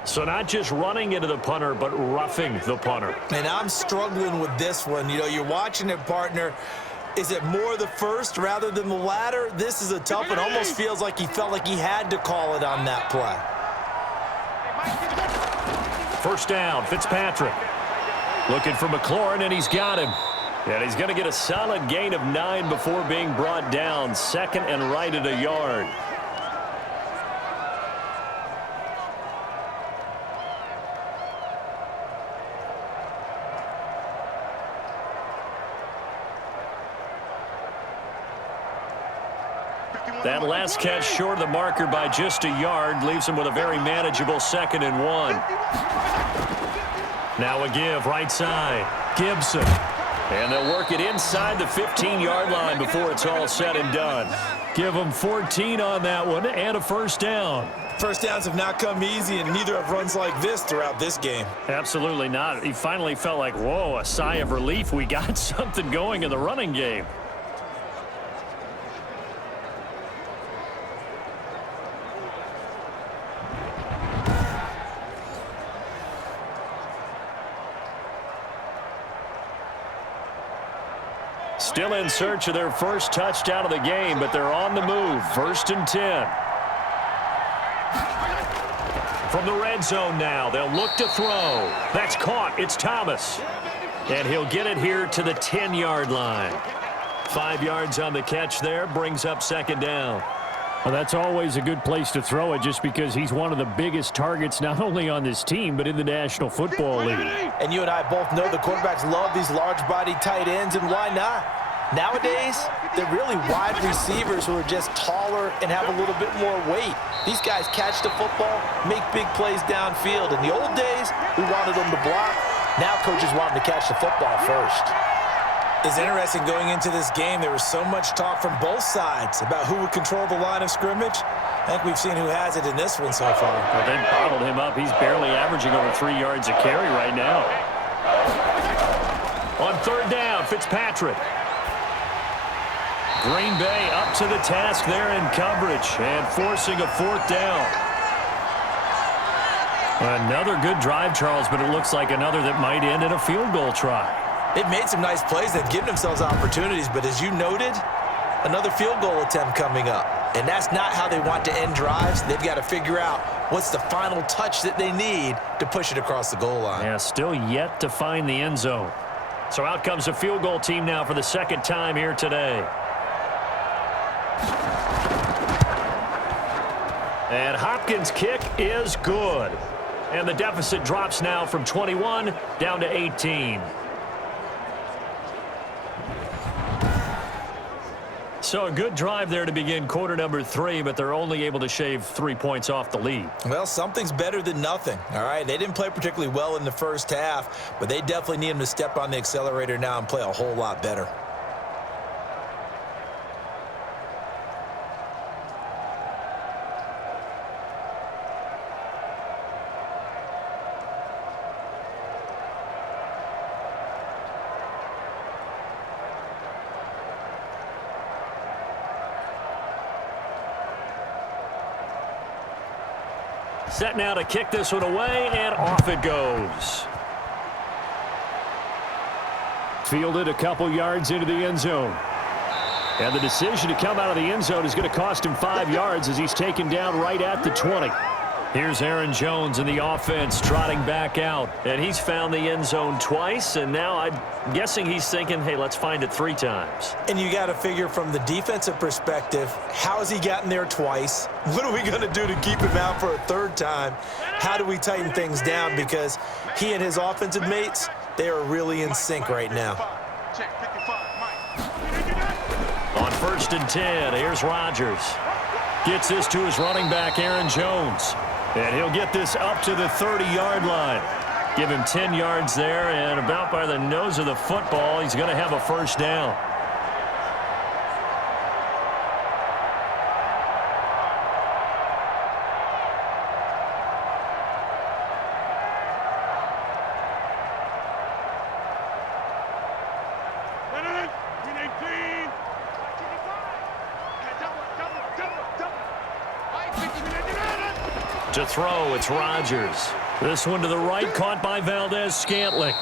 So not just running into the punter, but roughing the punter. And I'm struggling with this one. You know, you're watching it, partner. Is it more the first rather than the latter? This is a tough one. Almost feels like he felt like he had to call it on that play. 1st down, Fitzpatrick. Looking for McLaurin, and he's got him. And he's going to get a solid gain of 9 before being brought down. 2nd and right at a yard. That last catch short of the marker by just a yard leaves him with a very manageable 2nd and 1. Now a give right side. Gibson. And they'll work it inside the 15-yard line before it's all said and done. Give them 14 on that one and a 1st down. First downs have not come easy, and neither have runs like this throughout this game. Absolutely not. He finally felt like, whoa, a sigh of relief. We got something going in the running game. Still in search of their first touchdown of the game, but they're on the move. 1st and 10. From the red zone now, they'll look to throw. That's caught. It's Thomas. And he'll get it here to the 10-yard line. 5 yards on the catch there, brings up 2nd down. Well, that's always a good place to throw it just because he's one of the biggest targets not only on this team but in the National Football League. And you and I both know the quarterbacks love these large-bodied tight ends, and why not? Nowadays, they're really wide receivers who are just taller and have a little bit more weight. These guys catch the football, make big plays downfield. In the old days, we wanted them to block. Now coaches want them to catch the football first. It's interesting going into this game. There was so much talk from both sides about who would control the line of scrimmage. I think we've seen who has it in this one so far. Well, they bottled him up. He's barely averaging over 3 yards a carry right now. On third down, Fitzpatrick. Green Bay up to the task there in coverage and forcing a fourth down. Another good drive, Charles, but it looks like another that might end in a field goal try. They've made some nice plays. They've given themselves opportunities, but as you noted, another field goal attempt coming up. And that's not how they want to end drives. They've got to figure out what's the final touch that they need to push it across the goal line. Yeah, still yet to find the end zone. So out comes a field goal team now for the second time here today. And Hopkins' kick is good. And the deficit drops now from 21 down to 18. So a good drive there to begin quarter number 3, but they're only able to shave 3 points off the lead. Well, something's better than nothing, all right? They didn't play particularly well in the first half, but they definitely need them to step on the accelerator now and play a whole lot better. Set now to kick this one away, and off it goes. Fielded a couple yards into the end zone. And the decision to come out of the end zone is going to cost him 5 yards as he's taken down right at the 20. Here's Aaron Jones in the offense trotting back out. And he's found the end zone twice, and now I'm guessing he's thinking, hey, let's find it 3 times. And you got to figure from the defensive perspective, how has he gotten there twice? What are we going to do to keep him out for a 3rd time? How do we tighten things down? Because he and his offensive mates, they are really in sync right now. On 1st and 10, here's Rodgers. Gets this to his running back, Aaron Jones. And he'll get this up to the 30-yard line. Give him 10 yards there, and about by the nose of the football, he's going to have a first down. To throw, it's Rodgers. This one to the right, caught by Valdez-Scantling.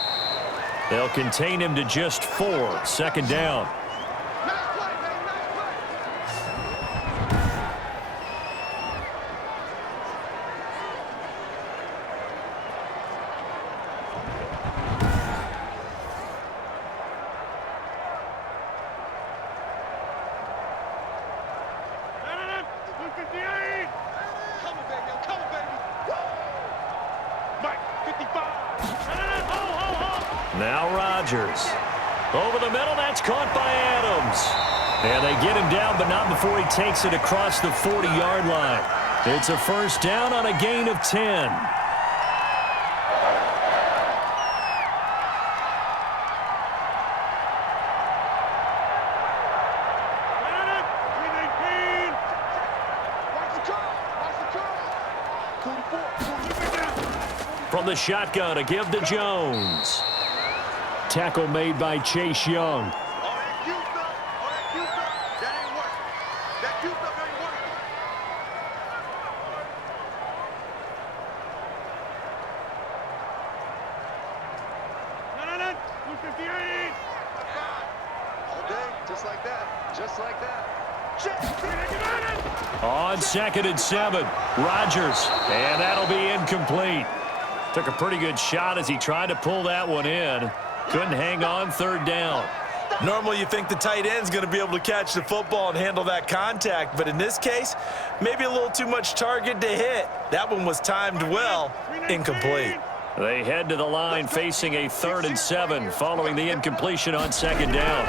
They'll contain him to just 4. 2nd down. Now Rodgers. Over the middle, that's caught by Adams. And they get him down, but not before he takes it across the 40-yard line. It's a first down on a gain of 10. From the shotgun, to give to Jones. Tackle made by Chase Young. On 2nd and 7, Rodgers, and that'll be incomplete. Took a pretty good shot as he tried to pull that one in. Couldn't hang on 3rd down. Normally you think the tight end's going to be able to catch the football and handle that contact, but in this case, maybe a little too much target to hit. That one was timed well, incomplete. They head to the line facing a 3rd and 7 following the incompletion on 2nd down.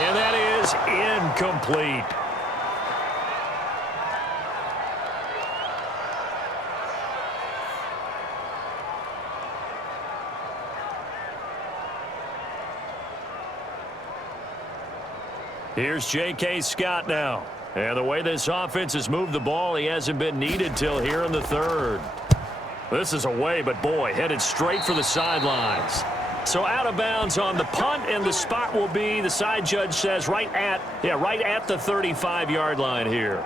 And that is incomplete. Here's J.K. Scott now. And the way this offense has moved the ball, he hasn't been needed till here in the third. This is away, but boy, headed straight for the sidelines. So out of bounds on the punt, and the spot will be, the side judge says, right at the 35-yard line here.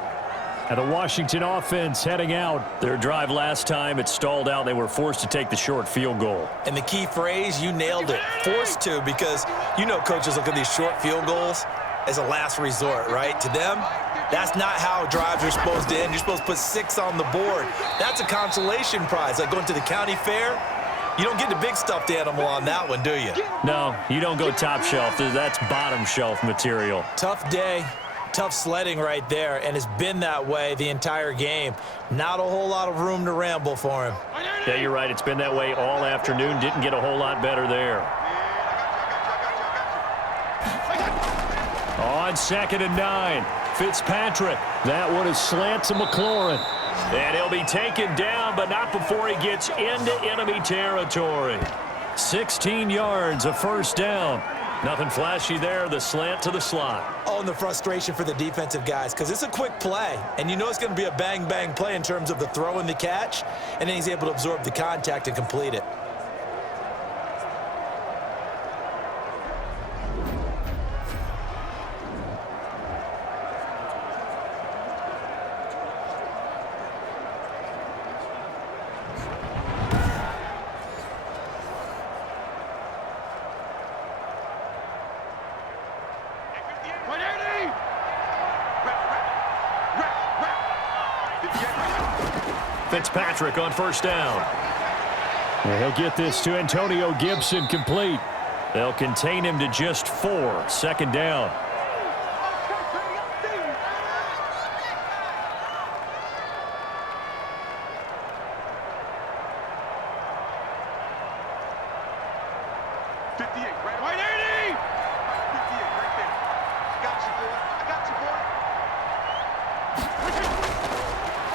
And the Washington offense heading out. Their drive last time, it stalled out. They were forced to take the short field goal. And the key phrase, you nailed it, forced to, because you know coaches look at these short field goals as a last resort, right? To them, that's not how drives are supposed to end. You're supposed to put 6 on the board. That's a consolation prize, like going to the county fair. You don't get the big stuffed animal on that one, do you? No, you don't go top shelf. That's bottom shelf material. Tough day, tough sledding right there, and it's been that way the entire game. Not a whole lot of room to ramble for him. Yeah, you're right. It's been that way all afternoon. Didn't get a whole lot better there. On 2nd and 9, Fitzpatrick. That one is slant to McLaurin. And he'll be taken down, but not before he gets into enemy territory. 16 yards, a first down. Nothing flashy there, the slant to the slot. Oh, and the frustration for the defensive guys, because it's a quick play, and you know it's going to be a bang-bang play in terms of the throw and the catch, and then he's able to absorb the contact and complete it. Fitzpatrick on first down. And he'll get this to Antonio Gibson complete. They'll contain him to just 4. 2nd down.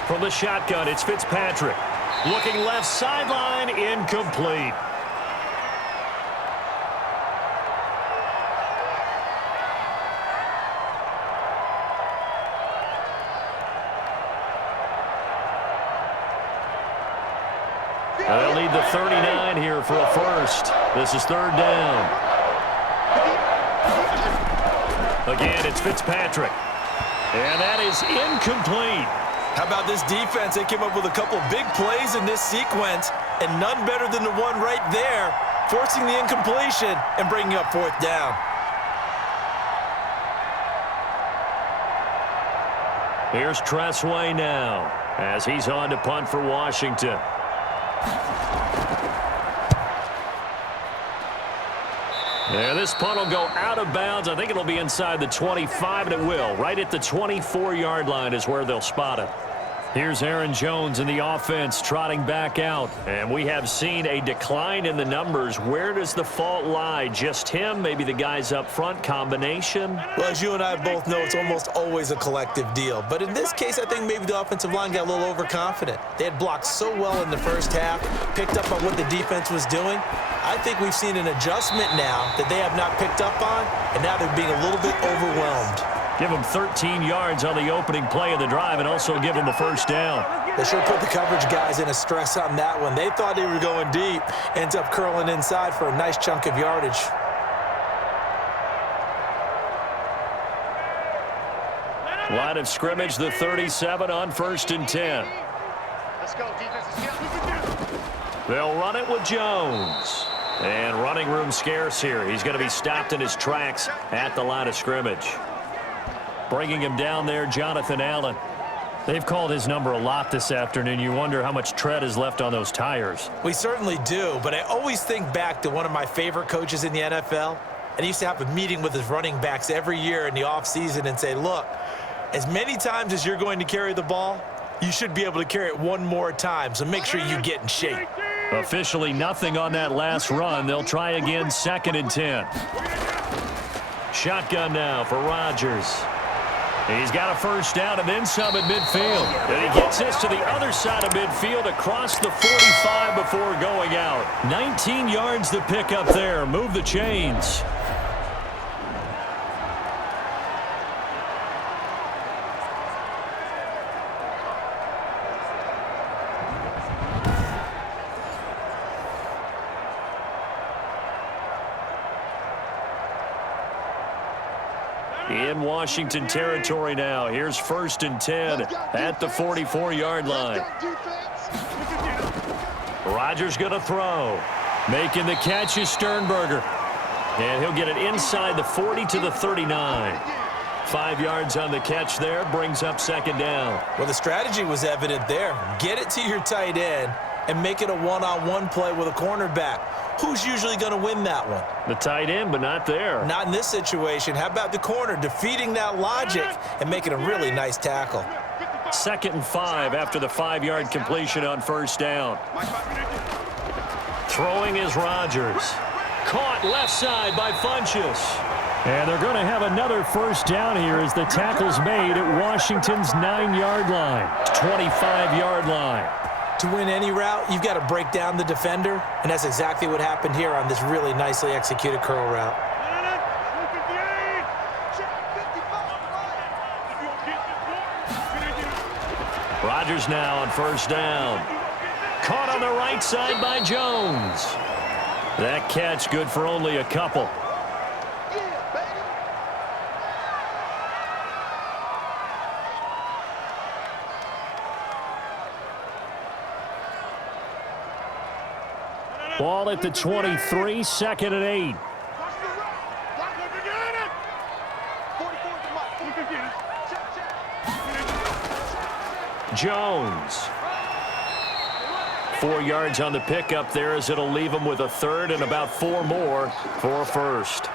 From the shotgun, it's Fitzpatrick. Looking left sideline, incomplete. They'll need the 39 here for a first. This is 3rd down. Again, it's Fitzpatrick. And that is incomplete. How about this defense? They came up with a couple of big plays in this sequence, and none better than the one right there, forcing the incompletion and bringing up 4th down. Here's Tressway now, as he's on to punt for Washington. Yeah, this punt will go out of bounds. I think it'll be inside the 25, and it will. Right at the 24-yard line is where they'll spot it. Here's Aaron Jones in the offense trotting back out. And we have seen a decline in the numbers. Where does the fault lie? Just him? Maybe the guys up front? Combination? Well, as you and I both know, it's almost always a collective deal. But in this case, I think maybe the offensive line got a little overconfident. They had blocked so well in the first half, picked up on what the defense was doing. I think we've seen an adjustment now that they have not picked up on, and now they're being a little bit overwhelmed. Give them 13 yards on the opening play of the drive and also give them a first down. They sure put the coverage guys in a stress on that one. They thought they were going deep. Ends up curling inside for a nice chunk of yardage. Line of scrimmage, the 37 on 1st and 10. Let's go, defense. Let's go. They'll run it with Jones. And running room scarce here. He's going to be stopped in his tracks at the line of scrimmage. Bringing him down there, Jonathan Allen. They've called his number a lot this afternoon. You wonder how much tread is left on those tires. We certainly do, but I always think back to one of my favorite coaches in the NFL. And he used to have a meeting with his running backs every year in the offseason and say, look, as many times as you're going to carry the ball, you should be able to carry it one more time, so make sure you get in shape. Officially nothing on that last run. They'll try again, 2nd and 10. Shotgun now for Rodgers. He's got a first down and then some at midfield. And he gets this to the other side of midfield across the 45 before going out. 19 yards to pick up there. Move the chains. In Washington territory now. Here's 1st and 10 at the 44-yard line. Rodgers going to throw. Making the catch is Sternberger. And he'll get it inside the 40 to the 39. 5 yards on the catch there, brings up 2nd down. Well, the strategy was evident there. Get it to your tight end and make it a one-on-one play with a cornerback. Who's usually going to win that one? The tight end, but not there. Not in this situation. How about the corner defeating that logic and making a really nice tackle? 2nd and 5 after the 5-yard completion on 1st down. Throwing is Rodgers. Caught left side by Funchess. And they're going to have another 1st down here as the tackle's made at Washington's 9-yard line. 25-yard line. To win any route, you've got to break down the defender, and that's exactly what happened here on this really nicely executed curl route. Rodgers now on 1st down. Caught on the right side by Jones. That catch good for only a couple. Ball at the 23, 2nd and 8. Jones. 4 yards on the pickup there as it'll leave him with a 3rd and about 4 more for a 1st.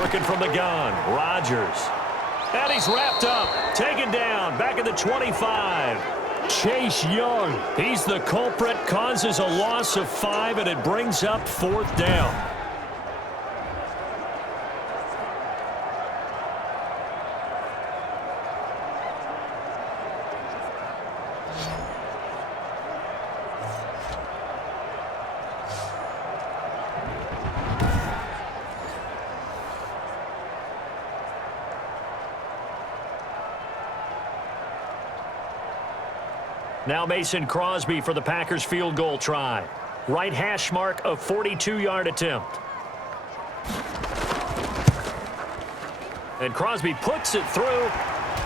Working from the gun, Rodgers. And he's wrapped up, taken down, back at the 25. Chase Young, he's the culprit, causes a loss of 5, and it brings up 4th down. Now Mason Crosby for the Packers field goal try. Right hash mark of 42-yard attempt. And Crosby puts it through,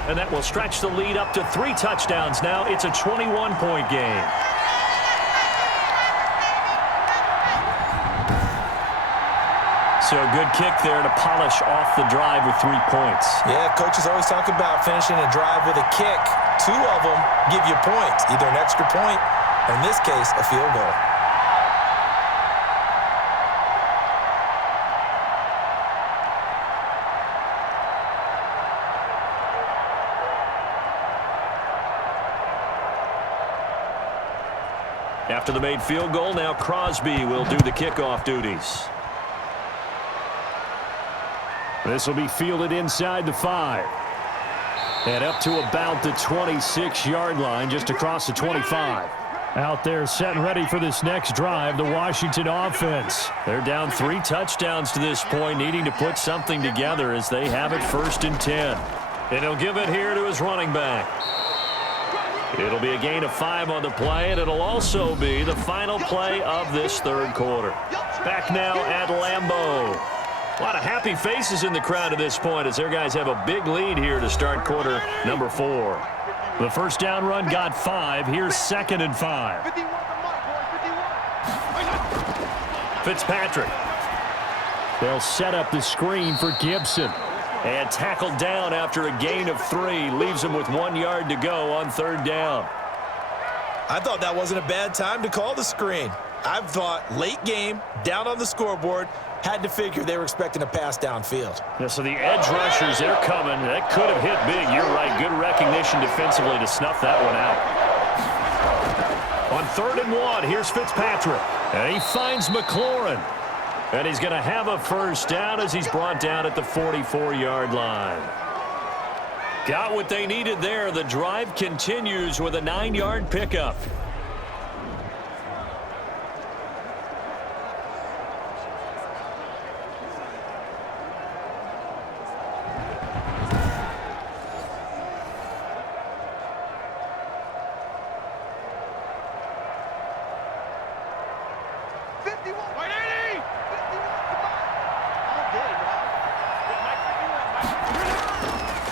and that will stretch the lead up to 3 touchdowns. Now it's a 21-point game. So a good kick there to polish off the drive with 3 points. Yeah, coaches always talk about finishing a drive with a kick. 2 of them give you points, either an extra point, or in this case, a field goal. After the made field goal, now Crosby will do the kickoff duties. This will be fielded inside the 5. And up to about the 26-yard line, just across the 25. Out there set and ready for this next drive, the Washington offense. They're down 3 touchdowns to this point, needing to put something together as they have it 1st and 10. And he'll give it here to his running back. It'll be a gain of 5 on the play, and it'll also be the final play of this 3rd quarter. Back now at Lambeau. A lot of happy faces in the crowd at this point as their guys have a big lead here to start quarter number 4. The 1st down run got 5. Here's 2nd and 5. Fitzpatrick. They'll set up the screen for Gibson. And tackled down after a gain of 3. Leaves him with 1 yard to go on 3rd down. I thought that wasn't a bad time to call the screen. I thought late game, down on the scoreboard, had to figure they were expecting a pass downfield. Yeah, so the edge rushers, they're coming. That could have hit big. You're right. Good recognition defensively to snuff that one out. On 3rd and 1, here's Fitzpatrick. And he finds McLaurin. And he's going to have a 1st down as he's brought down at the 44-yard line. Got what they needed there. The drive continues with a 9-yard pickup.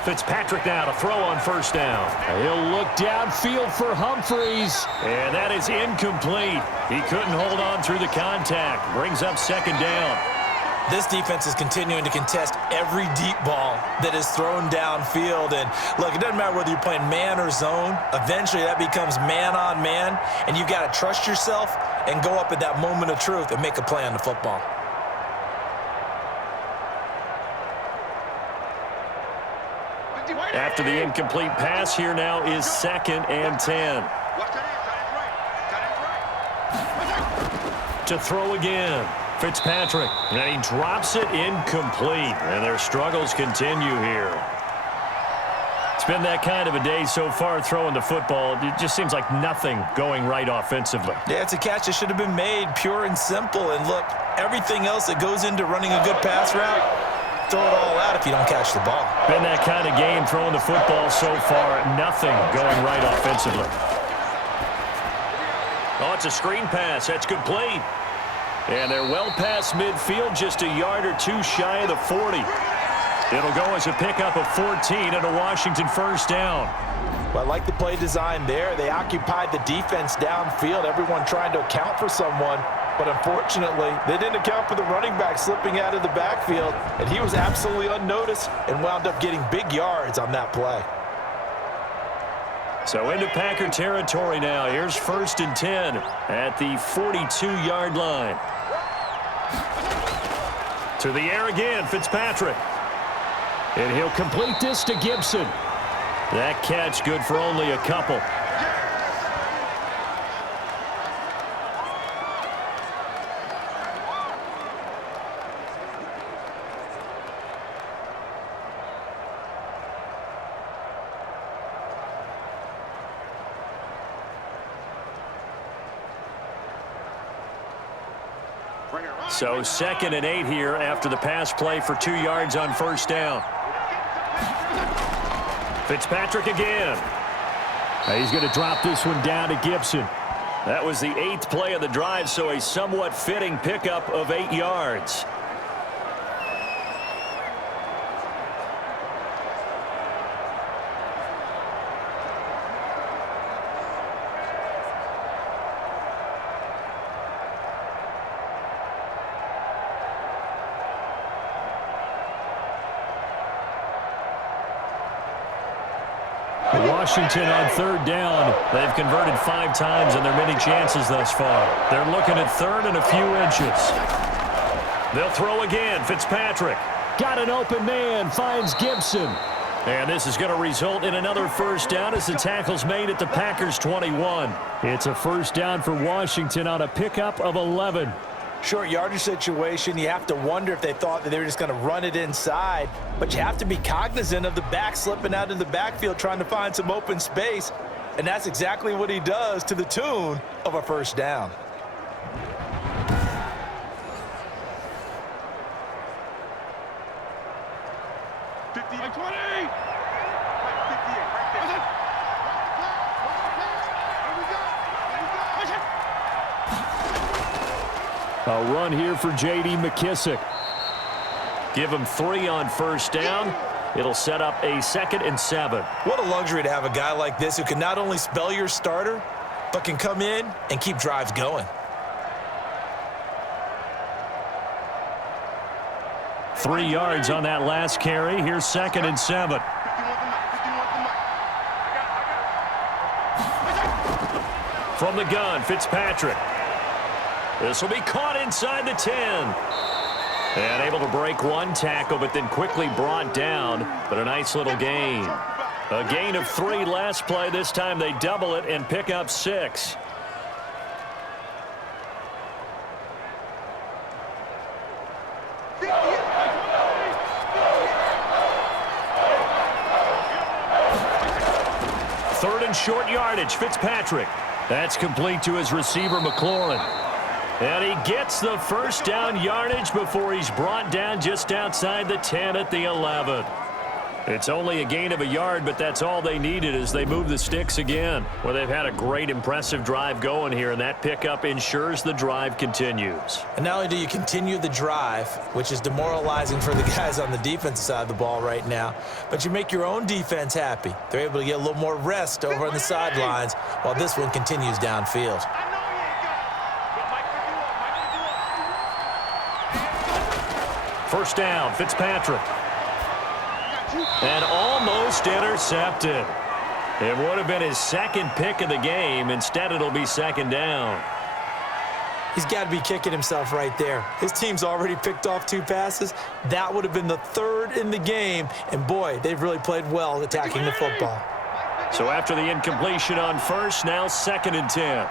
Fitzpatrick now to throw on first down. He'll look downfield for Humphreys. And that is incomplete. He couldn't hold on through the contact. Brings up second down. This defense is continuing to contest every deep ball that is thrown downfield. And look, it doesn't matter whether you're playing man or zone. Eventually, that becomes man on man. And you've got to trust yourself and go up at that moment of truth and make a play on the football. After the incomplete pass, here now is 2nd and 10. To throw again. Fitzpatrick, and he drops it incomplete, and their struggles continue here. It's been that kind of a day so far throwing the football. It just seems like nothing going right offensively. Yeah, it's a catch that should have been made, pure and simple. And look, everything else that goes into running a good pass route, throw it all out if you don't catch the ball. Been that kind of game throwing the football so far, nothing going right offensively. Oh, it's a screen pass. That's complete. And they're well past midfield, just a yard or two shy of the 40. It'll go as a pickup of 14 and a Washington first down. Well, I like the play design there. They occupied the defense downfield, everyone trying to account for someone. But unfortunately, they didn't account for the running back slipping out of the backfield, and he was absolutely unnoticed and wound up getting big yards on that play. So into Packer territory now. Here's 1st and 10 at the 42-yard line. To the air again, Fitzpatrick. And he'll complete this to Gibson. That catch good for only a couple. So 2nd and 8 here after the pass play for 2 yards on first down. Fitzpatrick again. He's going to drop this one down to Gibson. That was the 8th play of the drive, so a somewhat fitting pickup of 8 yards. Washington on 3rd down. They've converted 5 times in their many chances thus far. They're looking at 3rd and a few inches. They'll throw again. Fitzpatrick. Got an open man. Finds Gibson. And this is going to result in another first down as the tackle's made at the Packers' 21. It's a first down for Washington on a pickup of 11. Short yardage situation, you have to wonder if they thought that they were just going to run it inside. But you have to be cognizant of the back slipping out of the backfield trying to find some open space. And that's exactly what he does to the tune of a first down. A run here for J.D. McKissick. Give him 3 on first down. It'll set up a 2nd and 7. What a luxury to have a guy like this who can not only spell your starter, but can come in and keep drives going. 3 yards on that last carry. Here's 2nd and 7. From the gun, Fitzpatrick. This will be caught inside the 10. And able to break one tackle, but then quickly brought down. But a nice little gain. A gain of 3 last play. This time they double it and pick up 6. Third and short yardage, Fitzpatrick. That's complete to his receiver, McLaurin. And he gets the first down yardage before he's brought down just outside the 10 at the 11. It's only a gain of a yard, but that's all they needed as they move the sticks again. Well, they've had a great, impressive drive going here, and that pickup ensures the drive continues. And not only do you continue the drive, which is demoralizing for the guys on the defensive side of the ball right now, but you make your own defense happy. They're able to get a little more rest over on the sidelines while this one continues downfield. First down, Fitzpatrick. And almost intercepted. It would have been his second pick of the game. Instead, it'll be second down. He's got to be kicking himself right there. His team's already picked off 2 passes. That would have been the 3rd in the game. And, boy, they've really played well attacking the football. So after the incompletion on first, now 2nd and 10.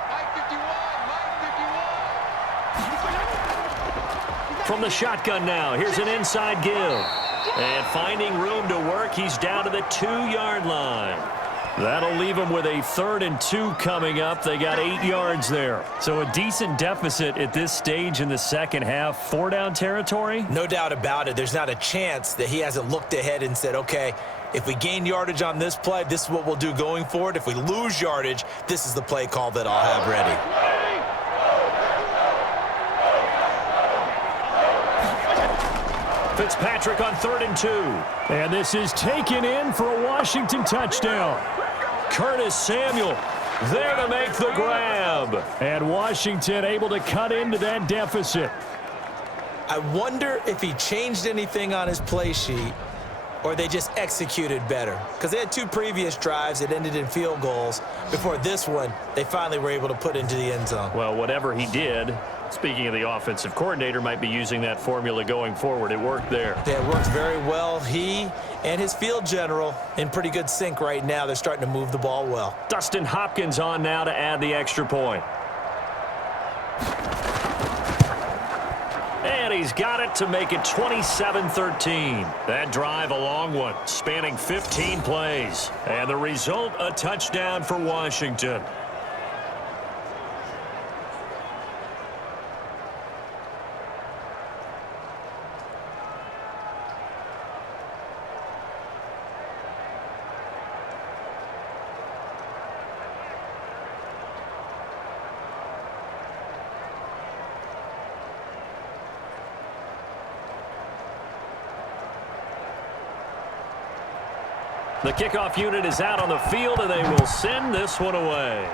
From the shotgun now, here's an inside give. And finding room to work, he's down to the 2-yard line. That'll leave him with a 3rd and 2 coming up. They got 8 yards there. So a decent deficit at this stage in the second half. 4-down territory? No doubt about it. There's not a chance that he hasn't looked ahead and said, okay, if we gain yardage on this play, this is what we'll do going forward. If we lose yardage, this is the play call that I'll have ready. Fitzpatrick on 3rd and 2. And this is taken in for a Washington touchdown. Curtis Samuel there to make the grab. And Washington able to cut into that deficit. I wonder if he changed anything on his play sheet or they just executed better. Because they had 2 previous drives that ended in field goals. Before this one, they finally were able to put into the end zone. Well, whatever he did, speaking of the offensive coordinator, might be using that formula going forward. It worked there. Yeah, it worked very well. He and his field general in pretty good sync right now. They're starting to move the ball well. Dustin Hopkins on now to add the extra point. And he's got it to make it 27-13. That drive, a long one, spanning 15 plays. And the result, a touchdown for Washington. The kickoff unit is out on the field, and they will send this one away.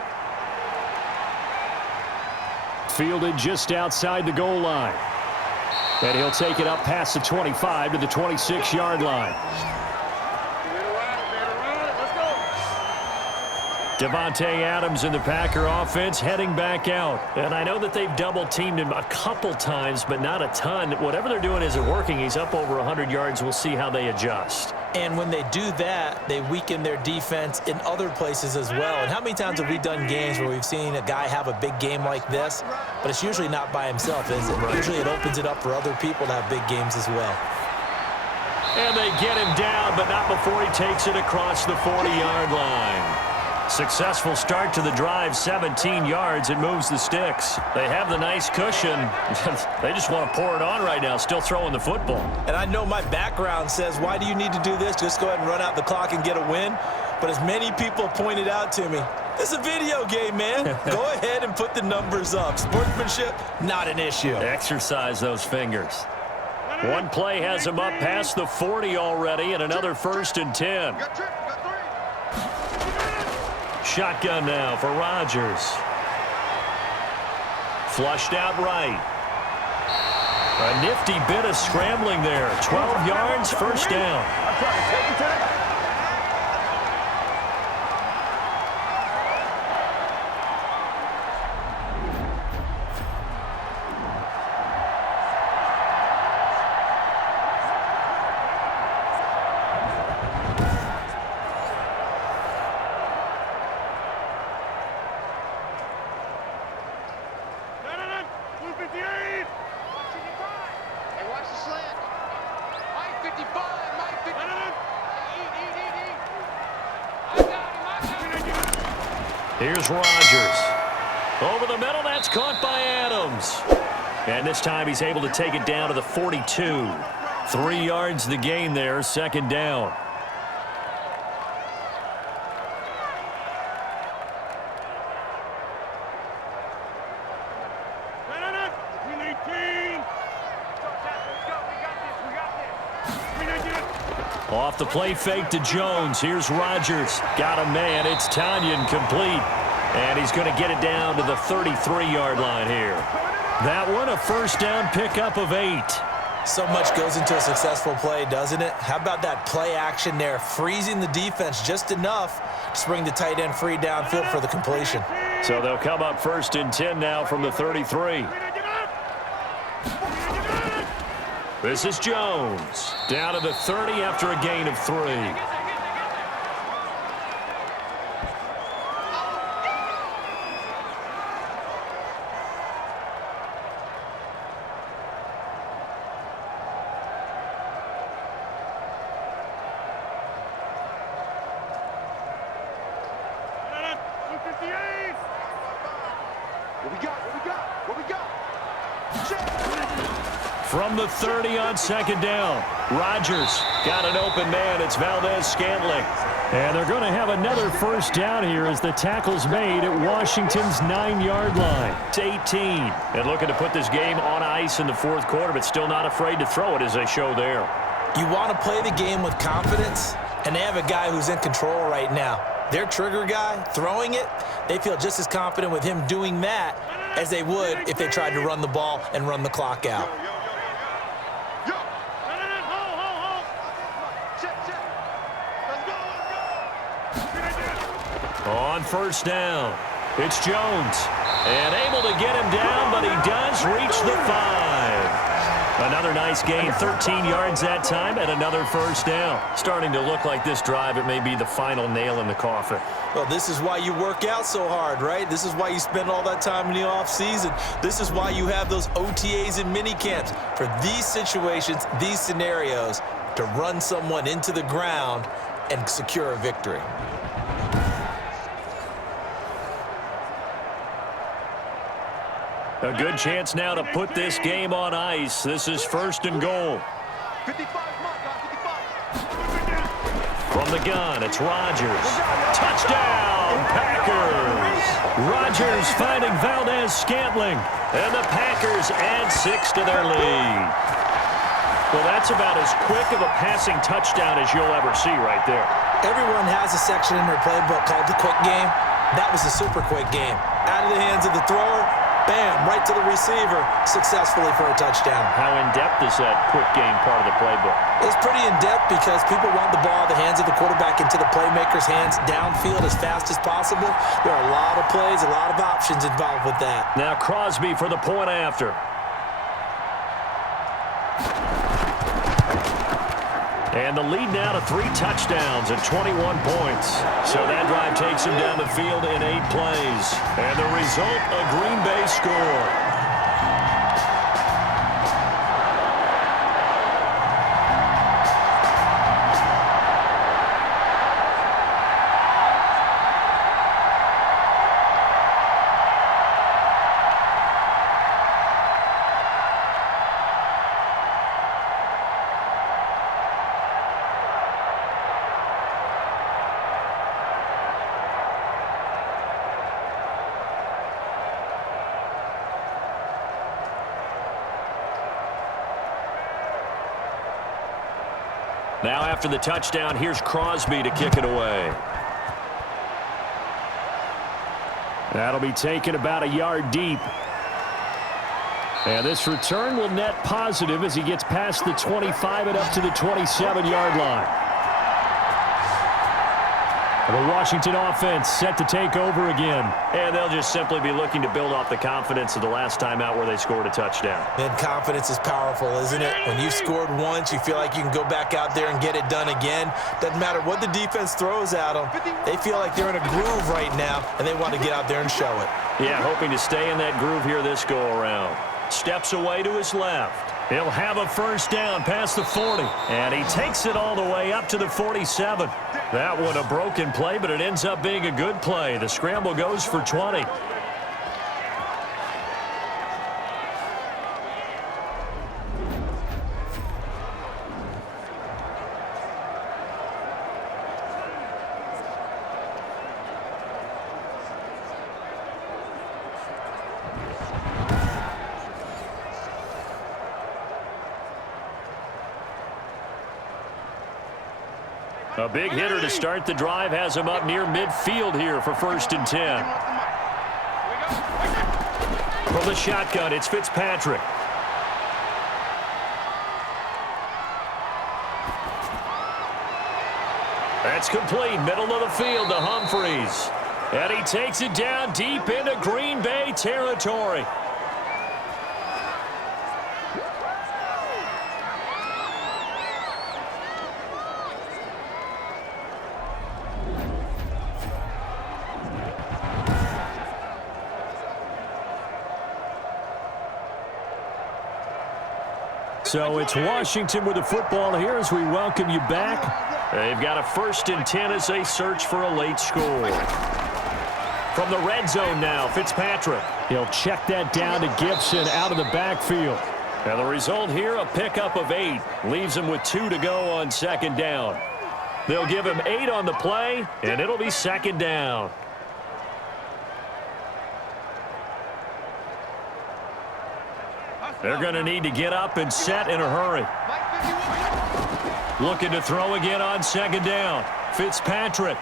Fielded just outside the goal line. And he'll take it up past the 25 to the 26-yard line. Devontae Adams in the Packer offense heading back out. And I know that they've double-teamed him a couple times, but not a ton. Whatever they're doing isn't working. He's up over 100 yards. We'll see how they adjust. And when they do that, they weaken their defense in other places as well. And how many times have we done games where we've seen a guy have a big game like this, but it's usually not by himself, is it? Right. Usually it opens it up for other people to have big games as well. And they get him down, but not before he takes it across the 40-yard line. Successful start to the drive, 17 yards. It moves the sticks. They have the nice cushion. They just want to pour it on right now, still throwing the football. And I know my background says, why do you need to do this? Just go ahead and run out the clock and get a win. But as many people pointed out to me, this is a video game, man. Go ahead and put the numbers up. Sportsmanship, not an issue. Exercise those fingers. One play has him up past the 40 already, and another 1st and 10. Shotgun now for Rodgers. Flushed out right. A nifty bit of scrambling there. 12 yards, 1st down. Here's Rodgers. Over the middle, that's caught by Adams. And this time he's able to take it down to the 42. 3 yards the gain there, 2nd down. Off the play fake to Jones. Here's Rodgers. Got a man. It's Tanyan complete. And he's going to get it down to the 33-yard line here. That one a first down pickup of 8. So much goes into a successful play, doesn't it? How about that play action there, freezing the defense just enough to bring the tight end free downfield for the completion. So they'll come up 1st and 10 now from the 33. This is Jones. Down to the 30 after a gain of 3. From the 30 on 2nd down, Rodgers got an open man. It's Valdez-Scantling. And they're going to have another first down here as the tackle's made at Washington's 9-yard line. It's 18. And looking to put this game on ice in the 4th quarter, but still not afraid to throw it as they show there. You want to play the game with confidence, and they have a guy who's in control right now. Their trigger guy, throwing it, they feel just as confident with him doing that as they would if they tried to run the ball and run the clock out. On first down, it's Jones. And able to get him down, but he does reach the 5. Another nice gain, 13 yards that time, and another first down. Starting to look like this drive, it may be the final nail in the coffin. Well, this is why you work out so hard, right? This is why you spend all that time in the offseason. This is why you have those OTAs and mini camps for these situations, these scenarios, to run someone into the ground and secure a victory. A good chance now to put this game on ice. This is 1st and goal. 55, From the gun, it's Rodgers. Touchdown, Packers! Rodgers finding Valdez-Scantling. And the Packers add 6 to their lead. Well, that's about as quick of a passing touchdown as you'll ever see right there. Everyone has a section in their playbook called the quick game. That was a super quick game. Out of the hands of the thrower, bam, right to the receiver, successfully for a touchdown. How in-depth is that quick game part of the playbook? It's pretty in-depth because people want the ball out of the hands of the quarterback into the playmaker's hands downfield as fast as possible. There are a lot of plays, a lot of options involved with that. Now Crosby for the point after. And the lead now to 3 touchdowns and 21 points. So that drive takes him down the field in 8 plays. And the result, a Green Bay score. Now after the touchdown, here's Crosby to kick it away. That'll be taken about a yard deep. And this return will net positive as he gets past the 25 and up to the 27-yard line. The Washington offense set to take over again. And they'll just simply be looking to build off the confidence of the last time out where they scored a touchdown. And confidence is powerful, isn't it? When you've scored once, you feel like you can go back out there and get it done again. Doesn't matter what the defense throws at them. They feel like they're in a groove right now, and they want to get out there and show it. Yeah, hoping to stay in that groove here this go-around. Steps away to his left. He'll have a first down past the 40. And he takes it all the way up to the 47. That one a broken play, but it ends up being a good play. The scramble goes for 20. A big hitter to start the drive has him up near midfield here for 1st and 10. From the shotgun, it's Fitzpatrick. That's complete. Middle of the field to Humphreys. And he takes it down deep into Green Bay territory. So it's Washington with the football here as we welcome you back. They've got a 1st and 10 as they search for a late score. From the red zone now, Fitzpatrick. He'll check that down to Gibson out of the backfield. And the result here, a pickup of 8. Leaves him with 2 to go on 2nd down. They'll give him 8 on the play, and it'll be 2nd down. They're going to need to get up and set in a hurry. Looking to throw again on 2nd down. Fitzpatrick.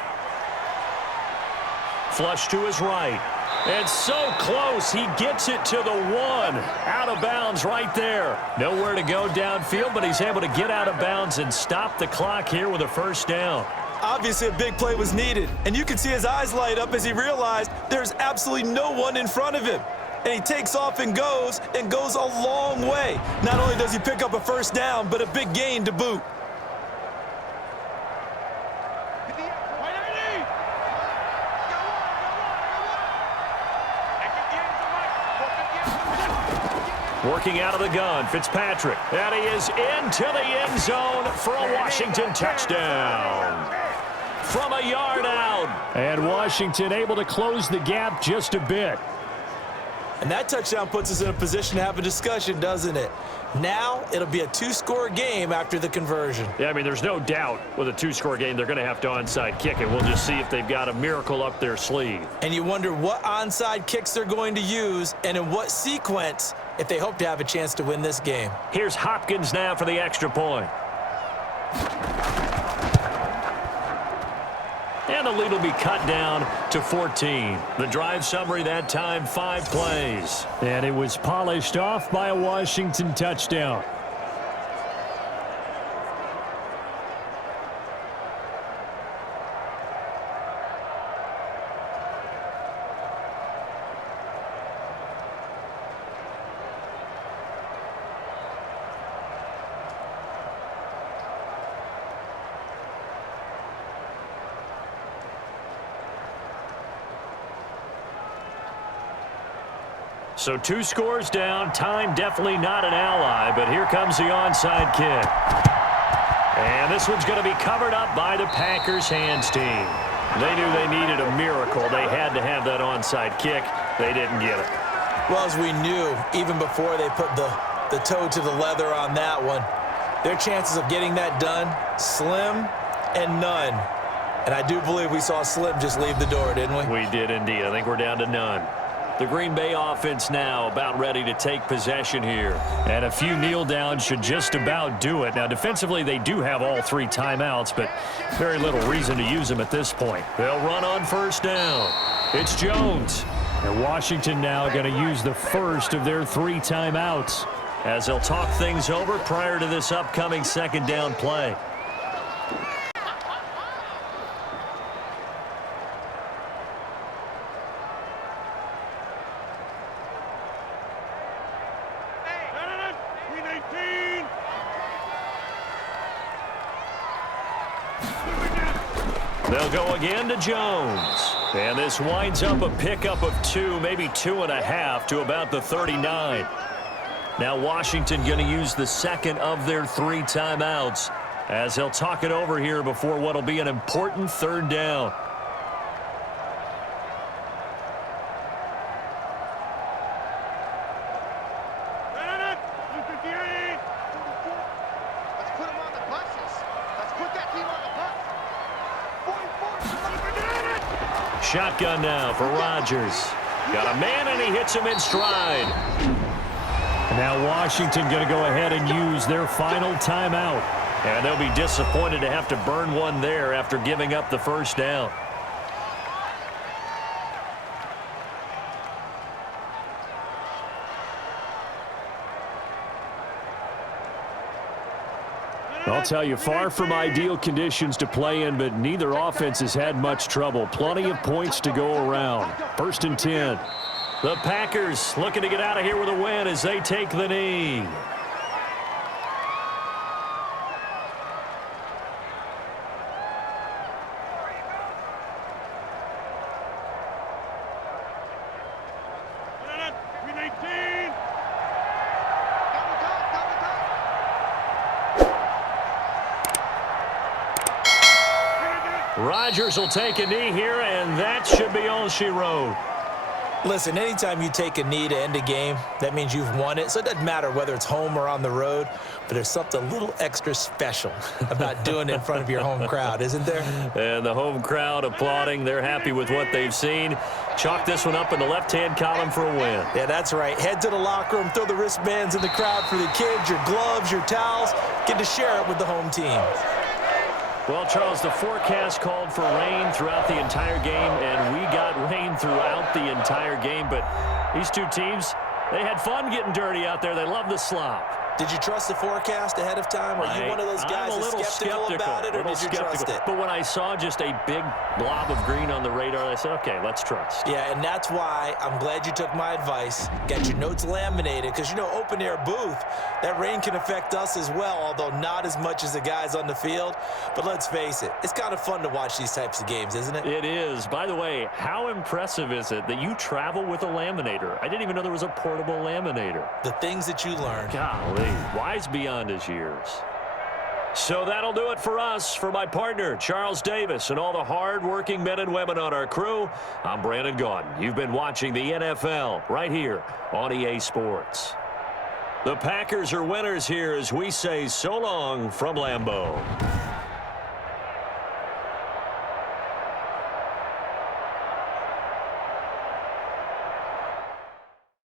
Flush to his right. And so close, he gets it to the 1. Out of bounds right there. Nowhere to go downfield, but he's able to get out of bounds and stop the clock here with a 1st down. Obviously, a big play was needed, and you can see his eyes light up as he realized there's absolutely no one in front of him. And he takes off and goes a long way. Not only does he pick up a 1st down, but a big gain to boot. Working out of the gun, Fitzpatrick. And he is into the end zone for a Washington touchdown. From a yard out. And Washington able to close the gap just a bit. And that touchdown puts us in a position to have a discussion, doesn't it? Now, it'll be a 2-score game after the conversion. Yeah, I mean, there's no doubt with a 2-score game, they're going to have to onside kick it. We'll just see if they've got a miracle up their sleeve. And you wonder what onside kicks they're going to use and in what sequence if they hope to have a chance to win this game. Here's Hopkins now for the extra point. And the lead will be cut down to 14. The drive summary that time, 5 plays. And it was polished off by a Washington touchdown. So 2 scores down. Time definitely not an ally, but here comes the onside kick. And this one's going to be covered up by the Packers hands team. They knew they needed a miracle. They had to have that onside kick. They didn't get it. Well, as we knew, even before they put the toe to the leather on that one, their chances of getting that done, slim and none. And I do believe we saw Slim just leave the door, didn't we? We did indeed. I think we're down to none. The Green Bay offense now about ready to take possession here. And a few kneel downs should just about do it. Now, defensively, they do have all 3 timeouts, but very little reason to use them at this point. They'll run on 1st down. It's Jones. And Washington now going to use the first of their 3 timeouts. As they'll talk things over prior to this upcoming 2nd down play. They'll go again to Jones. And this winds up a pickup of 2, maybe 2.5 to about the 39. Now Washington going to use the 2nd of their 3 timeouts as they'll talk it over here before what will be an important 3rd down. Shotgun now for Rodgers. Got a man, and he hits him in stride. And now Washington going to go ahead and use their final timeout. And they'll be disappointed to have to burn one there after giving up the first down. I'll tell you, far from ideal conditions to play in, but neither offense has had much trouble. Plenty of points to go around. 1st and 10. The Packers looking to get out of here with a win as they take the knee. Rodgers will take a knee here, and that should be all she wrote. Listen, anytime you take a knee to end a game, that means you've won it. So it doesn't matter whether it's home or on the road, but there's something a little extra special about doing it in front of your home crowd, isn't there? And the home crowd applauding. They're happy with what they've seen. Chalk this one up in the left-hand column for a win. Yeah, that's right. Head to the locker room, throw the wristbands in the crowd for the kids, your gloves, your towels. Get to share it with the home team. Well, Charles, the forecast called for rain throughout the entire game, and we got rain throughout the entire game. But these two teams, they had fun getting dirty out there. They love the slop. Did you trust the forecast ahead of time? Are you one of those guys that's skeptical about it, or did you trust it? But when I saw just a big blob of green on the radar, I said, okay, let's trust. Yeah, and that's why I'm glad you took my advice. Got your notes laminated, because, you know, open-air booth, that rain can affect us as well, although not as much as the guys on the field. But let's face it, it's kind of fun to watch these types of games, isn't it? It is. By the way, how impressive is it that you travel with a laminator? I didn't even know there was a portable laminator. The things that you learn. Golly. Wise beyond his years. So that'll do it for us. For my partner, Charles Davis, and all the hard-working men and women on our crew, I'm Brandon Gaudin. You've been watching the NFL right here on EA Sports. The Packers are winners here as we say so long from Lambeau.